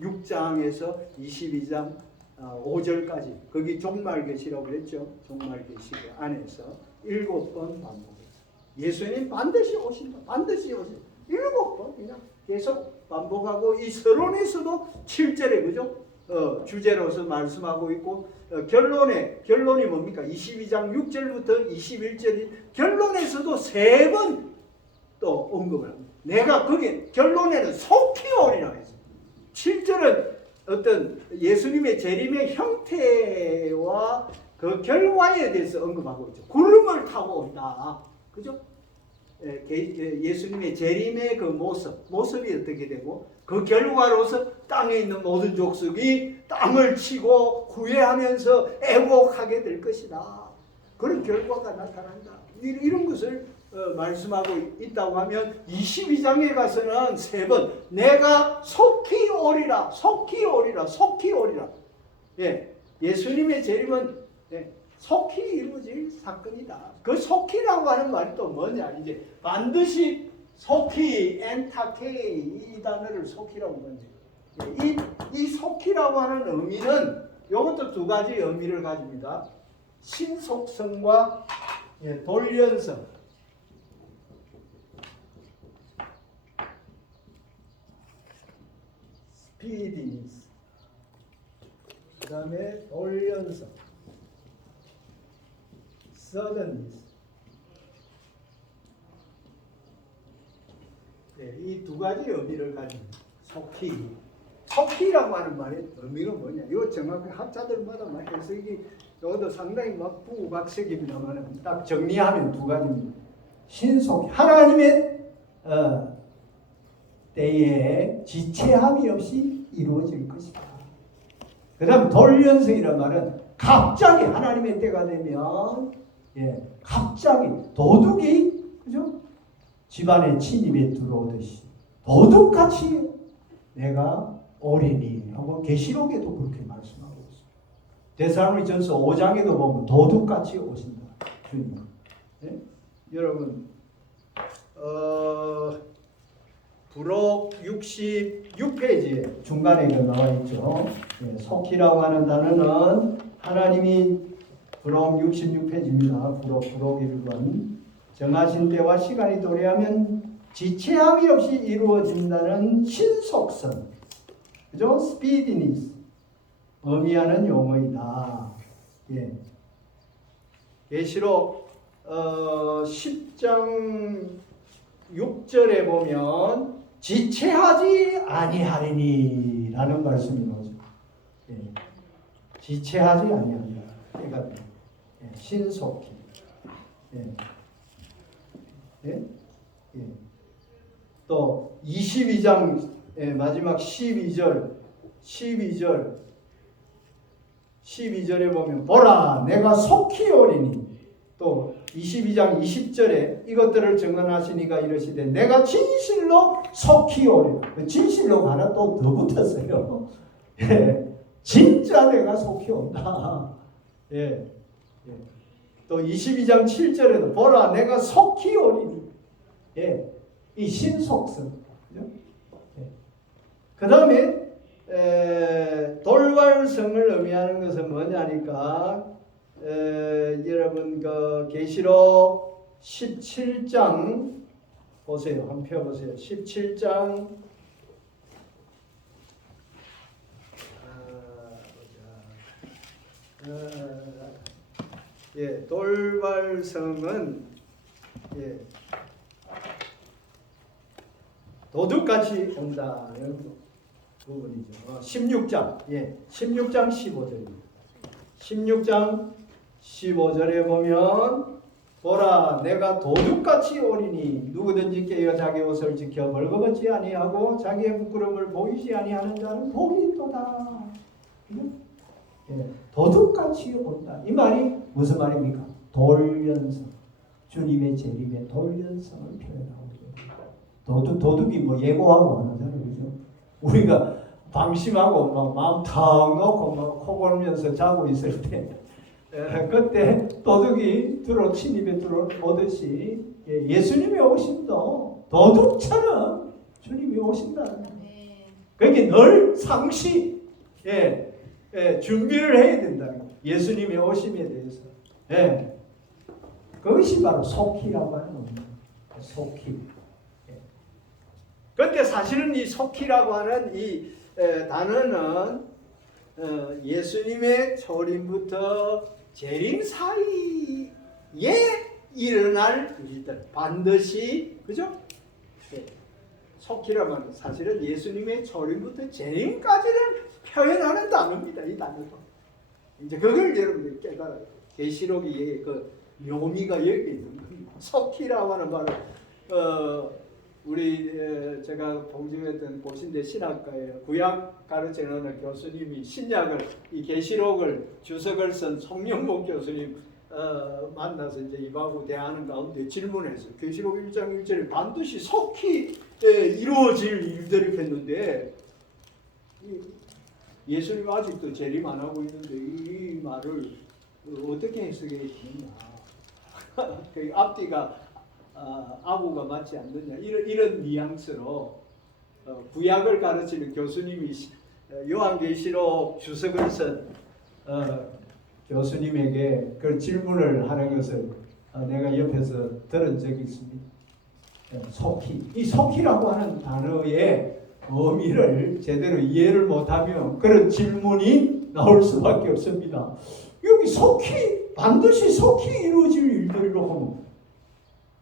6장에서 22장 5절까지 거기 종말계시라고 그랬죠. 종말계시 안에서 7번 반복했어요. 예수님 반드시 오신다. 반드시 오신다. 7번 그냥 계속 반복하고 이 서론에서도 7절에 그죠? 주제로서 말씀하고 있고 결론이 뭡니까? 22장 6절부터 21절이 결론에서도 3번 또 언급을 합니다. 내가 거기 결론에는 속히 오리라 했어요. 7절은 어떤 예수님의 재림의 형태와 그 결과에 대해서 언급하고 있죠. 구름을 타고 온다. 그죠? 예수님의 재림의 그 모습이 어떻게 되고 그 결과로서 땅에 있는 모든 족속이 땅을 치고 후회하면서 애곡하게 될 것이다. 그런 결과가 나타난다. 이런 것을 말씀하고 있다고 하면 22장에 가서는 3번 내가 속히 오리라 속히 오리라 속히 오리라. 예, 예수님의 재림은 속히 이루어질 사건이다. 그 속히라고 하는 말이 또 뭐냐 이제 반드시 속히 엔타케이 이 단어를 속히라고 하는데 이 속히라고 하는 의미는 이것도 2가지 의미를 가집니다. 신속성과 돌연성. 스피디니스. 그 다음에 돌연성. 서든니스. 이 2가지 의미를 가진 속히. 속히라고 하는 말의 의미가 뭐냐? 이거 정확히 학자들마다 막 해석이 이것도 상당히 막 부각색입니다만 딱 정리하면 2가지입니다. 신속 하나님의 때에 지체함이 없이 이루어질 것이다. 그 다음 돌연성이라는 말은 갑자기 하나님의 때가 되면 갑자기 도둑이 그죠? 집안에 침입에 들어오듯이 도둑같이 내가 오리니 하고 계시록에도 그렇게 말씀하고 있습니다. 데살로니전서 5장에도 보면 도둑같이 오신다. 주님. 여러분 부록 66페이지에 중간에 나와 있죠. 속히라고 하는 단어는 하나님이 부록 66페이지입니다. 부록 1번 정하신 때와 시간이 도래하면 지체함이 없이 이루어진다는 신속성, 그죠? 스피디니스 의미하는 용어이다. 계시록 10장 6절에 보면 지체하지 아니하리니 라는 말씀이 나오죠. 지체하지 아니하리라. 그러니까 신속히. 또 22장 마지막 12절 12절에 보면 보라 내가 속히 오리니 또 22장 20절에 이것들을 증언하시니가 이르시되 내가 진실로 속히 오리라. 진실로 하나 또 더 붙었어요. 예, 진짜 내가 속히 온다. 예, 예. 또 22장 7절에도 보라 내가 속히 오리니. 예, 이 신속성. 예. 그 다음에 돌발성을 의미하는 것은 뭐냐니까 여러분 그 계시록 17장 보세요. 한 펴 보세요. 17장 예, 돌발성은 예, 도둑같이 온다. 이런 부분이죠. 16장, 예, 16장 15절입니다. 16장 15절에 보면 보라 내가 도둑같이 오리니 누구든지 깨어 자기 옷을 지켜 벌거벗지 아니하고 자기의 부끄러움을 보이지 아니하는 자는 복이 있도다. 예, 도둑같이 온다. 이 말이 무슨 말입니까? 돌연성. 주님의 재림의 돌연성을 표현하고 있습니다. 도둑이 뭐 예고하고 안 하잖아요. 그죠? 우리가 방심하고 막 마음 턱 놓고 막 코 골면서 자고 있을 때 그때 도둑이 침입에 들어오듯이 예수님의 오심도 도둑처럼 주님이 오신다는 거예요. 그러니까 늘 상시 준비를 해야 된다는 거예요. 예수님의 오심에 대해서. 예. 그것이 바로 속히라고 하는 겁니다. 속히. 그런데 사실은 이 속히라고 하는 이 단어는 예수님의 초림부터 재림 사이에 일어날 일들 반드시 그죠? 속히라고 하는 사실은 예수님의 초림부터 재림까지를 표현하는 단어입니다. 이 단어가. 이제 그걸 여러분들이 깨달아요. 계시록이 그 묘미가 여기 있는 겁니다. 속히라고 하는 말은 우리 제가 봉직했던 고신대 신학과에 구약 가르치는 교수님이 신약을 이 계시록을 주석을 쓴 송영복 교수님 만나서 이제 입하고 대하는 가운데 질문해서 계시록 1장 1절에 반드시 속히 이루어질 일들을 했는데 예수님 아직도 재림 안 하고 있는데 이 말을 어떻게 해석했느냐? 그 앞뒤가 아구가 맞지 않느냐 이런 뉘앙스로 구약을 가르치는 교수님이 요한계시록 주석을 쓴 교수님에게 그 질문을 하는 것을 내가 옆에서 들은 적이 있습니다. 속히 이 속히라고 하는 단어의 의미를 제대로 이해를 못하면 그런 질문이 나올 수밖에 없습니다. 여기 속히 반드시 속히 이루어질 일들로 하면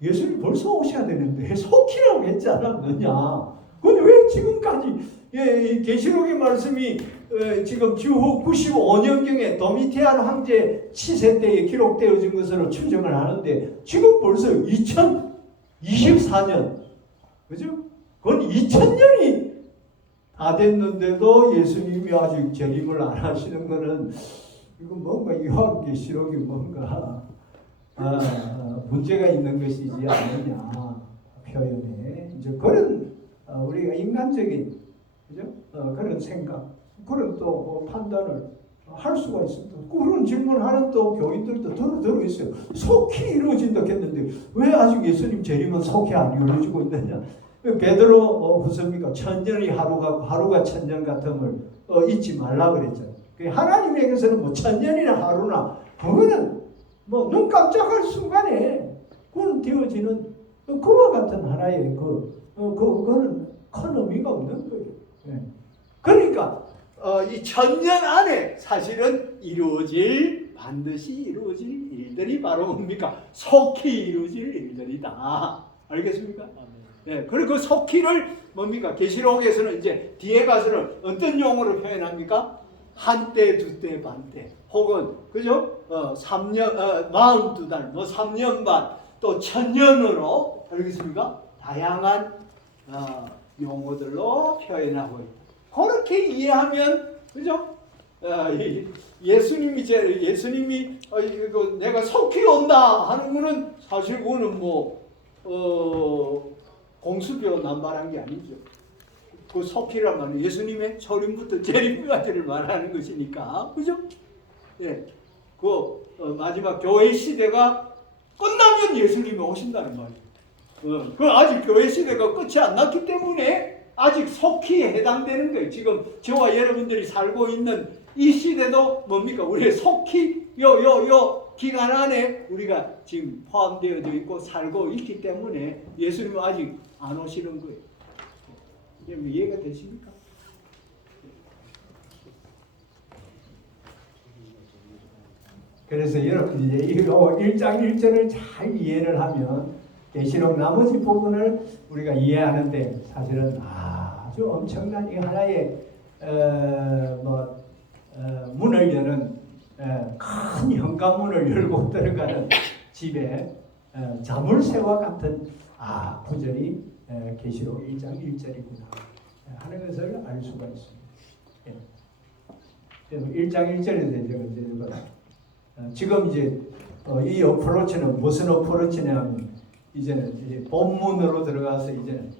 예수님 벌써 오셔야 되는데 속히라고 했지 않았느냐? 근데 왜 지금까지 계시록의 말씀이 지금 주후 95년경에 도미티안 황제 치세 때에 기록되어진 것으로 추정을 하는데 지금 벌써 2024년 그죠? 그건 2000년이 다 됐는데도 예수님이 아직 재림을 안 하시는 것은 이거 뭔가 요한계시록이 뭔가 문제가 있는 것이지 않느냐 표현에 이제 그런 우리가 인간적인 그죠? 그런 생각 그런 또 판단을 할 수가 있습니다. 그런 질문하는 또 교인들도 들어 있어요. 속히 이루어진다 했는데 왜 아직 예수님 재림은 속히 안 이루어지고 있느냐? 베드로 후서입니까? 천년이 하루가 천년 같음을 잊지 말라 그랬잖아요. 하나님에게서는 뭐 천년이나 하루나 그거는 뭐 눈 깜짝할 순간에 그건 되어지는 그와 같은 하나의 그거는 큰 의미가 없는 거예요. 그러니까 이 천년 안에 사실은 반드시 이루어질 일들이 바로 뭡니까? 속히 이루어질 일들이다. 알겠습니까? 네, 그리고 그 속히를 뭡니까? 계시록에서는 이제 뒤에 가서는 어떤 용어로 표현합니까? 한때, 두때, 반때, 혹은 그죠? 3년, 42달, 뭐 3년 반, 또 1000년으로 알겠습니까? 다양한 용어들로 표현하고 있다. 그렇게 이해하면 그죠? 예수님이 이거 내가 속히 온다 하는 거는 사실 그거는 공수교 남발한 게 아니죠. 그 속히란 말은 예수님의 초림부터 재림까지를 말하는 것이니까, 그죠? 예, 마지막 교회 시대가 끝나면 예수님이 오신다는 말이에요. 그 아직 교회 시대가 끝이 안 났기 때문에 아직 속히 해당되는 거예요. 지금 저와 여러분들이 살고 있는 이 시대도 뭡니까? 우리의 속히 요 기간 안에 우리가 지금 포함되어져 있고 살고 있기 때문에 예수님은 아직 안 오시는 거예요. 여러분 이해가 되십니까? 그래서 여러분 이제 이거 1장 1절을 잘 이해를 하면 계시록 나머지 부분을 우리가 이해하는데 사실은 아주 엄청난 이 하나의 문을 여는 큰 현관문을 열고 들어가는 집에 자물쇠와 같은 구절이 계시록 1장 1절이구나 하는 것을 알 수가 있습니다. 그래서 1장 1절에서 지금 이제 이 어프로치는 무슨 어프로치냐면 이제는 이제 본문으로 들어가서 이제는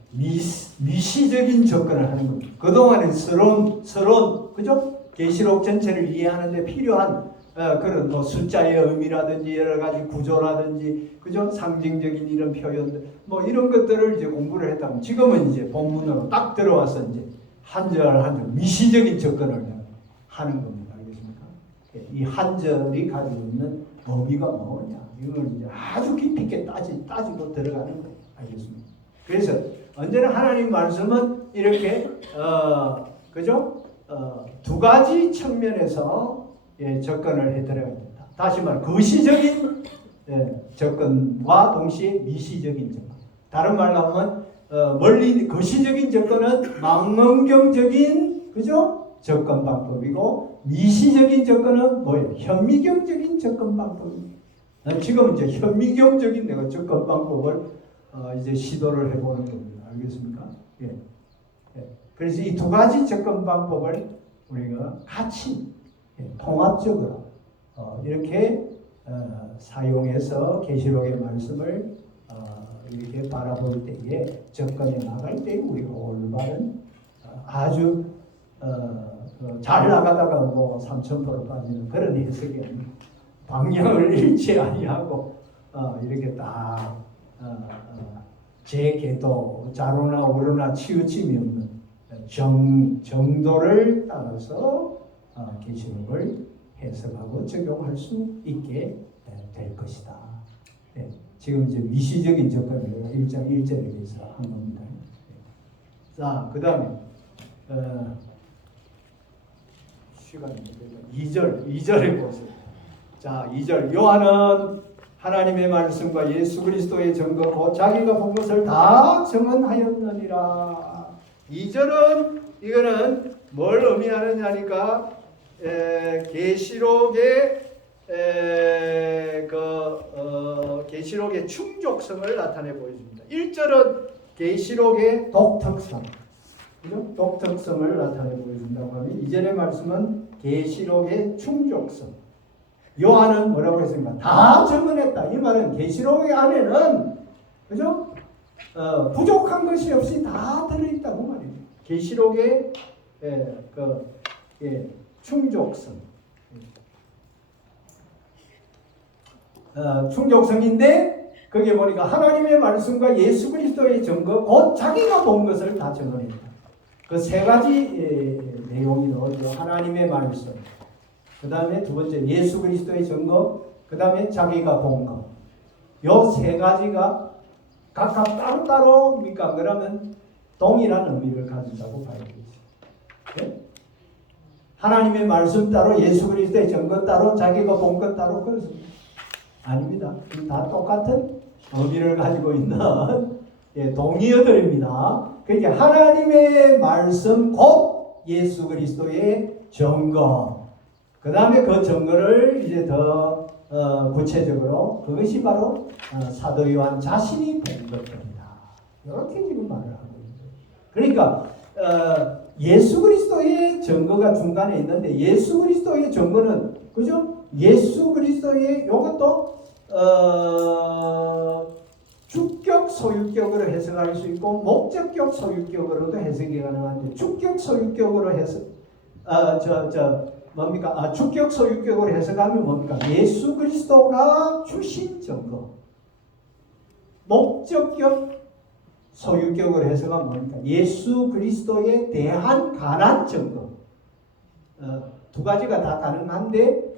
미시적인 접근을 하는 겁니다. 그동안은 서론 그죠? 계시록 전체를 이해하는데 필요한 그런 숫자의 의미라든지 여러 가지 구조라든지 그죠? 상징적인 이런 표현들 이런 것들을 이제 공부를 했다면 지금은 이제 본문으로 딱 들어와서 이제 한 절 미시적인 접근을 하는 겁니다. 알겠습니까? 이 한 절이 가지고 있는 의미가 뭐냐 이걸 이제 아주 깊이 있게 따지고 들어가는 거예요. 알겠습니까? 그래서 언제나 하나님 말씀은 이렇게 그죠? 두 가지 측면에서 접근을 해 들어가야 된다. 다시 말해 거시적인 접근과 동시에 미시적인 접근. 다른 말로 하면 멀리 거시적인 접근은 망원경적인 그죠? 접근 방법이고 미시적인 접근은 뭐예요? 현미경적인 접근 방법입니다. 지금 이제 현미경적인 내가 접근 방법을 이제 시도를 해보는 겁니다. 알겠습니까? 예. 그래서 이 두 가지 접근 방법을 우리가 같이 통합적으로 이렇게 사용해서 계시록의 말씀을 이렇게 바라볼 때에 접근해 나갈 때 우리가 올바른 아주 잘 나가다가 3000% 빠지는 그런 해석이 아닙니다. 방향을 잃지 아니하고 이렇게 딱 제궤도 좌로나 우로나 치우침이 없는 정도를 따라서 계시록을 해석하고 적용할 수 있게 될 것이다. 지금 이제 미시적인 접근을 1장 1절에 대해서 한 겁니다. 자, 그 다음에 시간이 2절에 보세요. 자, 2절 요한은 하나님의 말씀과 예수 그리스도의 증거 곧 자기가 본 것을 다 증언하였느니라. 2절은 이거는 뭘 의미하느냐니까 계시록의 충족성을 나타내 보여줍니다. 1절은 계시록의 독특성, 그죠? 독특성을 나타내 보여준다고 하면 2절의 말씀은 계시록의 충족성. 요한은 뭐라고 했습니까? 다 증언했다. 이 말은 계시록 안에는 그죠? 부족한 것이 없이 다 들어있다고 말입니다. 계시록의 충족성. 충족성인데 거기에 보니까 하나님의 말씀과 예수 그리스도의 증거 곧 자기가 본 것을 다 증언했다. 그 세 가지 내용이 나오죠. 하나님의 말씀, 그 다음에 두 번째 예수 그리스도의 증거, 그 다음에 자기가 본 것. 요 세 가지가 각각 따로따로입니까? 그러면 동일한 의미를 가진다고 봐야 되겠죠. 네? 하나님의 말씀 따로, 예수 그리스도의 증거 따로, 자기가 본 것 따로 그렇습니다. 아닙니다. 다 똑같은 의미를 가지고 있는 동의어들입니다. 그러니까 하나님의 말씀 곧 예수 그리스도의 증거. 그 다음에 그 증거를 이제 더 구체적으로 그것이 바로 사도 요한 자신이 본 것들이다. 이렇게 지금 말을 하고 있는 거예요. 그러니까 예수 그리스도의 증거가 중간에 있는데 예수 그리스도의 증거는 그죠? 예수 그리스도의 요것도 주격 소유격으로 해석할 수 있고 목적격 소유격으로도 해석이 가능한데 주격 소유격으로 해석 뭡니까? 주격 소유격으로 해석하면 뭡니까? 예수 그리스도가 주신 증거. 목적격 소유격으로 해석하면 뭡니까? 예수 그리스도에 대한 관한 증거. 두 가지가 다 가능한데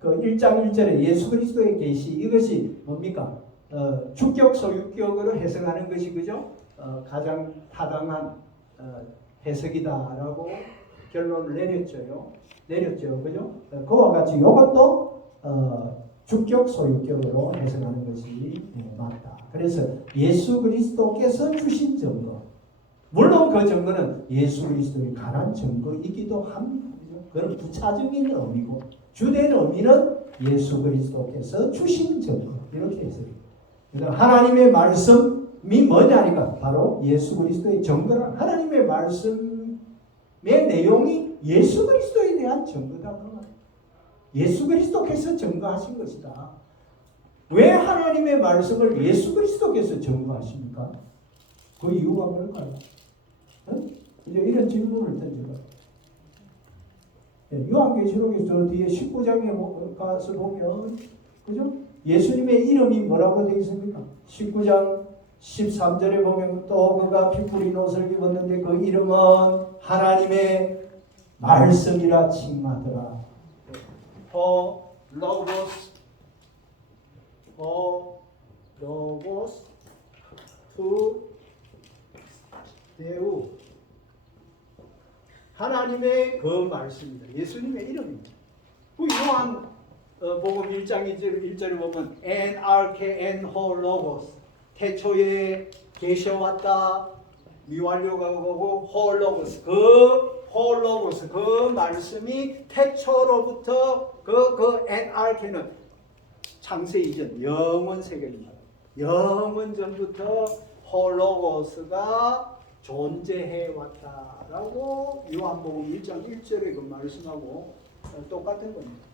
그 1장 1절에 예수 그리스도의 계시 이것이 뭡니까? 주격 소유격으로 해석하는 것이 그죠? 가장 타당한 해석이다라고 결론을 내렸죠, 그죠? 그와 같이 이것도 주격 소유격으로 해석하는 것이 맞다. 그래서 예수 그리스도께서 주신 증거, 물론 그 증거는 예수 그리스도의 관한 증거이기도 합니다. 그건 부차적인 의미고 주된 의미는 예수 그리스도께서 주신 증거 이렇게 해석합니다. 하나님의 말씀이 뭐냐니까 바로 예수 그리스도의 증거라. 하나님의 말씀의 내용이 예수 그리스도에 대한 증거다. 예수 그리스도께서 증거하신 것이다. 왜 하나님의 말씀을 예수 그리스도께서 증거하십니까? 그 이유가 뭘까요? 이제 이런 질문을 던져봐요. 요한계시록에 저 뒤에 19장에 가서 보면 그죠? 예수님의 이름이 뭐라고 되어 있습니까? 19장 13절에 보면 또 그가 핏부린 옷을 입었는데 그 이름은 하나님의 말씀이라 칭하더라. 로고스 투 데우 하나님의 그 말씀입니다. 예수님의 이름입니다. 그 요한 복음 1장 1절에 보면 엔아르케엔홀로고스 태초에 계셔왔다 미완료가 오고 홀로고스 그 홀로고스 그 말씀이 태초로부터 그 엔아르케는 창세 이전 영원 세계입니다. 영원 전부터 홀로고스가 존재해 왔다라고 요한복음 1장 1절에 그 말씀하고 똑같은 겁니다.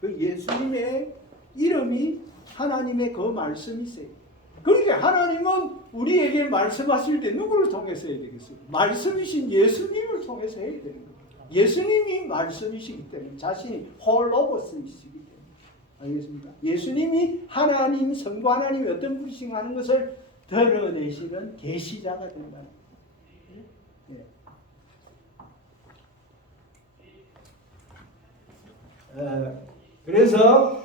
그 예수님의 이름이 하나님의 그 말씀이세요. 그러니까 하나님은 우리에게 말씀하실 때 누구를 통해서 해야 되겠어요? 말씀이신 예수님을 통해서 해야 되는 겁니다. 예수님이 말씀이시기 때문에 자신이 홀로고스이시기 때문에 알겠습니까? 예수님이 하나님 성부 하나님이 어떤 분이신가 하는 것을 드러내시는 계시자가 된다. 그래서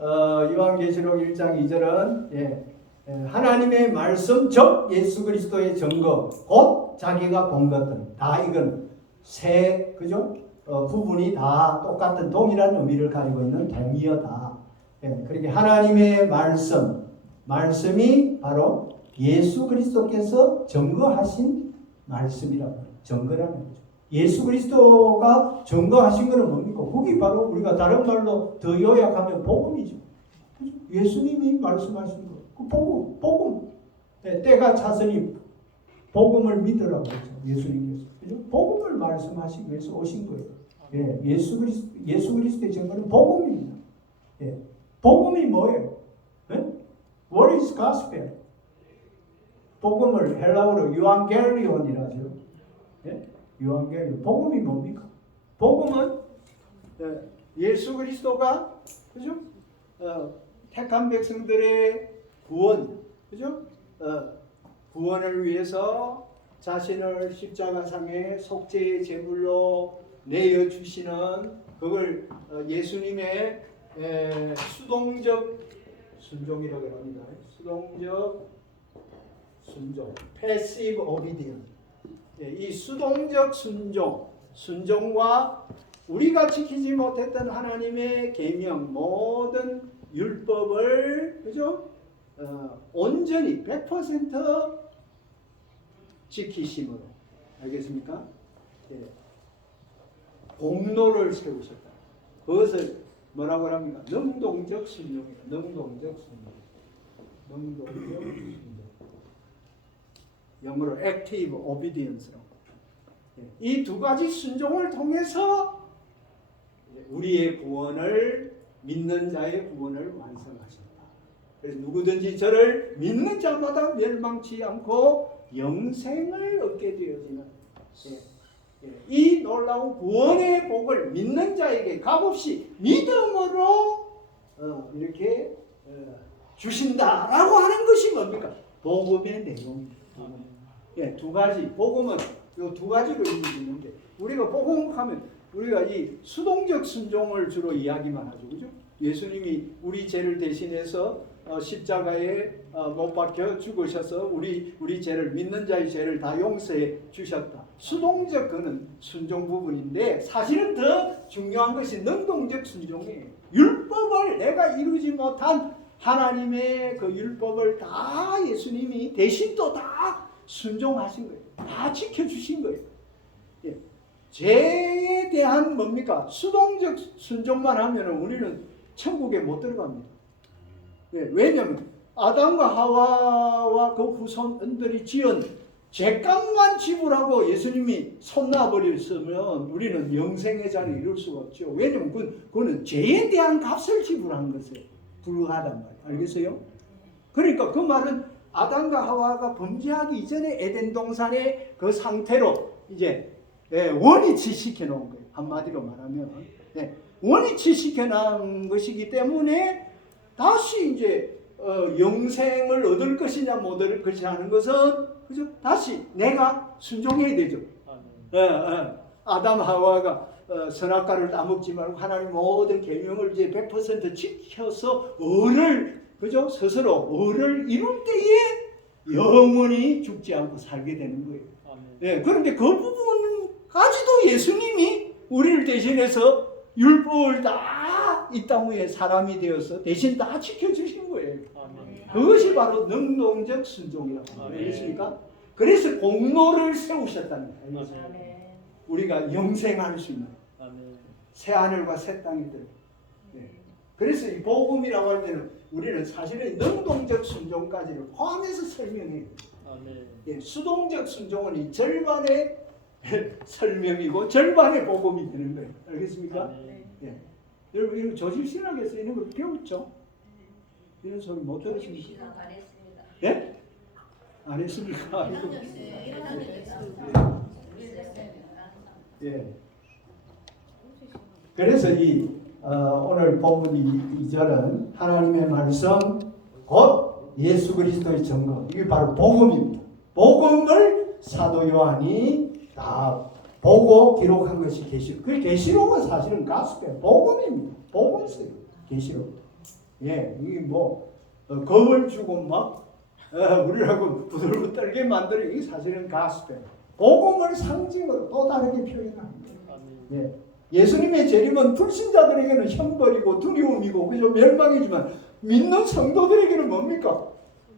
요한계시록 1장 2절은 하나님의 말씀 즉 예수 그리스도의 증거 곧 자기가 본 것들 다 이건 세 그죠? 부분이 다 똑같은 동일한 의미를 가지고 있는 동의어다. 그러니까 하나님의 말씀이 바로 예수 그리스도께서 증거하신 말씀이라고 증거라는 거죠. 예수 그리스도가 증거하신 것은 뭡니까? 그게 바로 우리가 다른 말로 더 요약하면 복음이죠. 예수님이 말씀하신 것. 그 복음. 때가 차서니 복음을 믿으라고 했죠. 예수님께서. 그죠? 복음을 말씀하시기 위해서 오신 거예요. 예수 그리스도의 증거는 복음입니다. 복음이 뭐예요? What is gospel? 복음을 헬라어로 유앙겔리온이라죠. 유앙겔리온. 복음이 뭡니까? 복음은 예수 그리스도가 그죠? 택한 백성들의 구원, 그죠? 구원을 위해서 자신을 십자가상에 속죄의 제물로 내어 주시는 그걸 예수님의 수동적 순종이라고 합니다. 수동적 순종, passive obedience. 이 수동적 순종과 우리가 지키지 못했던 하나님의 계명 모든 율법을 그죠? 온전히 100% 지키심으로 알겠습니까? 공로를 세우셨다. 그것을 뭐라고 합니까? 능동적 순종이다. 능동적 순종. 영어로 active obedience라고. 이 두 가지 순종을 통해서 우리의 구원을 믿는 자의 구원을 완성하신다. 그래서 누구든지 저를 믿는 자마다 멸망치 않고 영생을 얻게 되어지는 이 놀라운 구원의 복을 믿는 자에게 값없이 믿음으로 이렇게 주신다라고 하는 것이 뭡니까? 복음의 내용입니다. 두 가지 복음은 이 두 가지로 이루어지는데 우리가 복음하면 우리가 이 수동적 순종을 주로 이야기만 하죠, 그죠? 예수님이 우리 죄를 대신해서 십자가에 못 박혀 죽으셔서 우리 죄를 믿는 자의 죄를 다 용서해 주셨다. 수동적 그는 순종 부분인데 사실은 더 중요한 것이 능동적 순종이에요. 율법을 내가 이루지 못한 하나님의 그 율법을 다 예수님이 대신 또 다 순종하신 거예요. 다 지켜주신 거예요. 예. 죄에 대한 뭡니까? 수동적 순종만 하면 우리는 천국에 못 들어갑니다. 예. 왜냐하면 아담과 하와와 그 후손들이 지은 죄값만 지불하고 예수님이 손 놔버렸으면 우리는 영생의 자리에 이룰 수가 없죠. 왜냐하면 그거는 죄에 대한 값을 지불하는 것에 불과하단 말이에요. 알겠어요? 그러니까 그 말은 아담과 하와가 범죄하기 이전에 에덴 동산의 그 상태로 이제 원위치 시켜놓은 거예요. 한마디로 말하면 원위치 시켜놓은 것이기 때문에 다시 이제 영생을 얻을 것이냐 못 얻을 것이냐 하는 것은 그죠? 다시 내가 순종해야 되죠. 아담 하와가 선악과를 따먹지 말고 하나님 모든 계명을 이제 100% 지켜서 의를 그죠? 스스로 의를 이룰 때에 영원히 죽지 않고 살게 되는 거예요. 예, 그런데 그 부분까지도 예수님이 우리를 대신해서 율법을 다 이 땅 위에 사람이 되어서 대신 다 지켜주신 거예요. 그것이 바로 능동적 순종이라고 알겠습니까? 그래서 공로를 세우셨다는 거예요. 우리가 영생할 수 있는 새 하늘과 새 땅이 들. 그래서 이 복음이라고 할 때는 우리는 사실은 능동적 순종까지를 포함해서 설명해요. 수동적 순종은 이 절반의 설명이고 절반의 복음이 되는 거예요. 알겠습니까? 여러분 이거 조실신학에서 이런 걸 배웠죠? 이런 소리 못 들으십니까? 안 했습니다. 예? 안 했습니까? 예. 그래서 오늘 본문 2절은 하나님의 말씀 곧 예수 그리스도의 증거, 이게 바로 복음입니다. 복음을 사도 요한이 다 보고 기록한 것이 계시록. 그 계시록은 사실은 가스펠 복음입니다. 복음서예요. 계시록. 예, 이게 뭐 겁을 주고 막 우리라고 부들부들 떨게 만드는 이게 사실은 가스펠. 복음을 상징으로 또 다르게 표현합니다. 예. 예수님의 재림은 불신자들에게는 형벌이고 두려움이고 그죠? 멸망이지만 믿는 성도들에게는 뭡니까?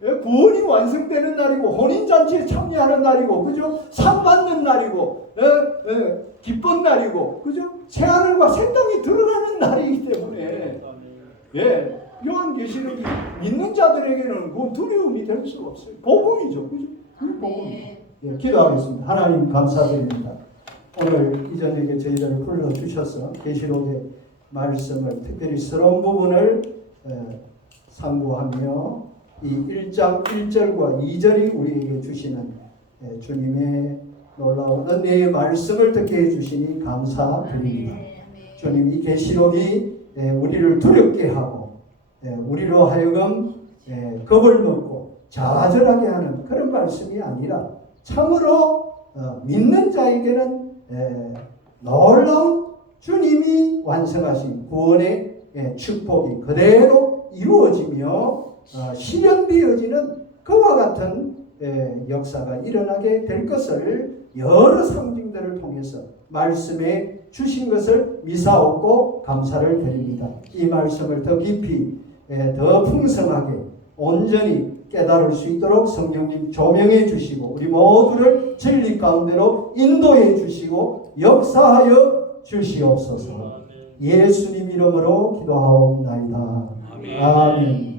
구원이 완성되는 날이고 혼인잔치에 참여하는 날이고 그죠? 상 받는 날이고 기쁜 날이고 그죠? 새하늘과 새 땅이 들어가는 날이기 때문에 요한계시록이 믿는 자들에게는 그 두려움이 될 수가 없어요. 복음이죠. 그죠? 복음이죠. 기도하겠습니다. 하나님 감사드립니다. 오늘 이전에 저희들을 불러주셔서 계시록의 말씀을 특별히 새로운 부분을 상고하며 이 1장 1절과 2절이 우리에게 주시는 주님의 놀라운 은혜의 말씀을 듣게 해주시니 감사드립니다. 주님 이 계시록이 우리를 두렵게 하고 우리로 하여금 겁을 먹고 좌절하게 하는 그런 말씀이 아니라 참으로 믿는 자에게는 놀라운 주님이 완성하신 구원의 축복이 그대로 이루어지며 실현되어지는 그와 같은 역사가 일어나게 될 것을 여러 상징들을 통해서 말씀에 주신 것을 미사옵고 감사를 드립니다. 이 말씀을 더 깊이 더 풍성하게 온전히 깨달을 수 있도록 성령님 조명해 주시고 우리 모두를 진리 가운데로 인도해 주시고 역사하여 주시옵소서. 예수님 이름으로 기도하옵나이다. 아멘.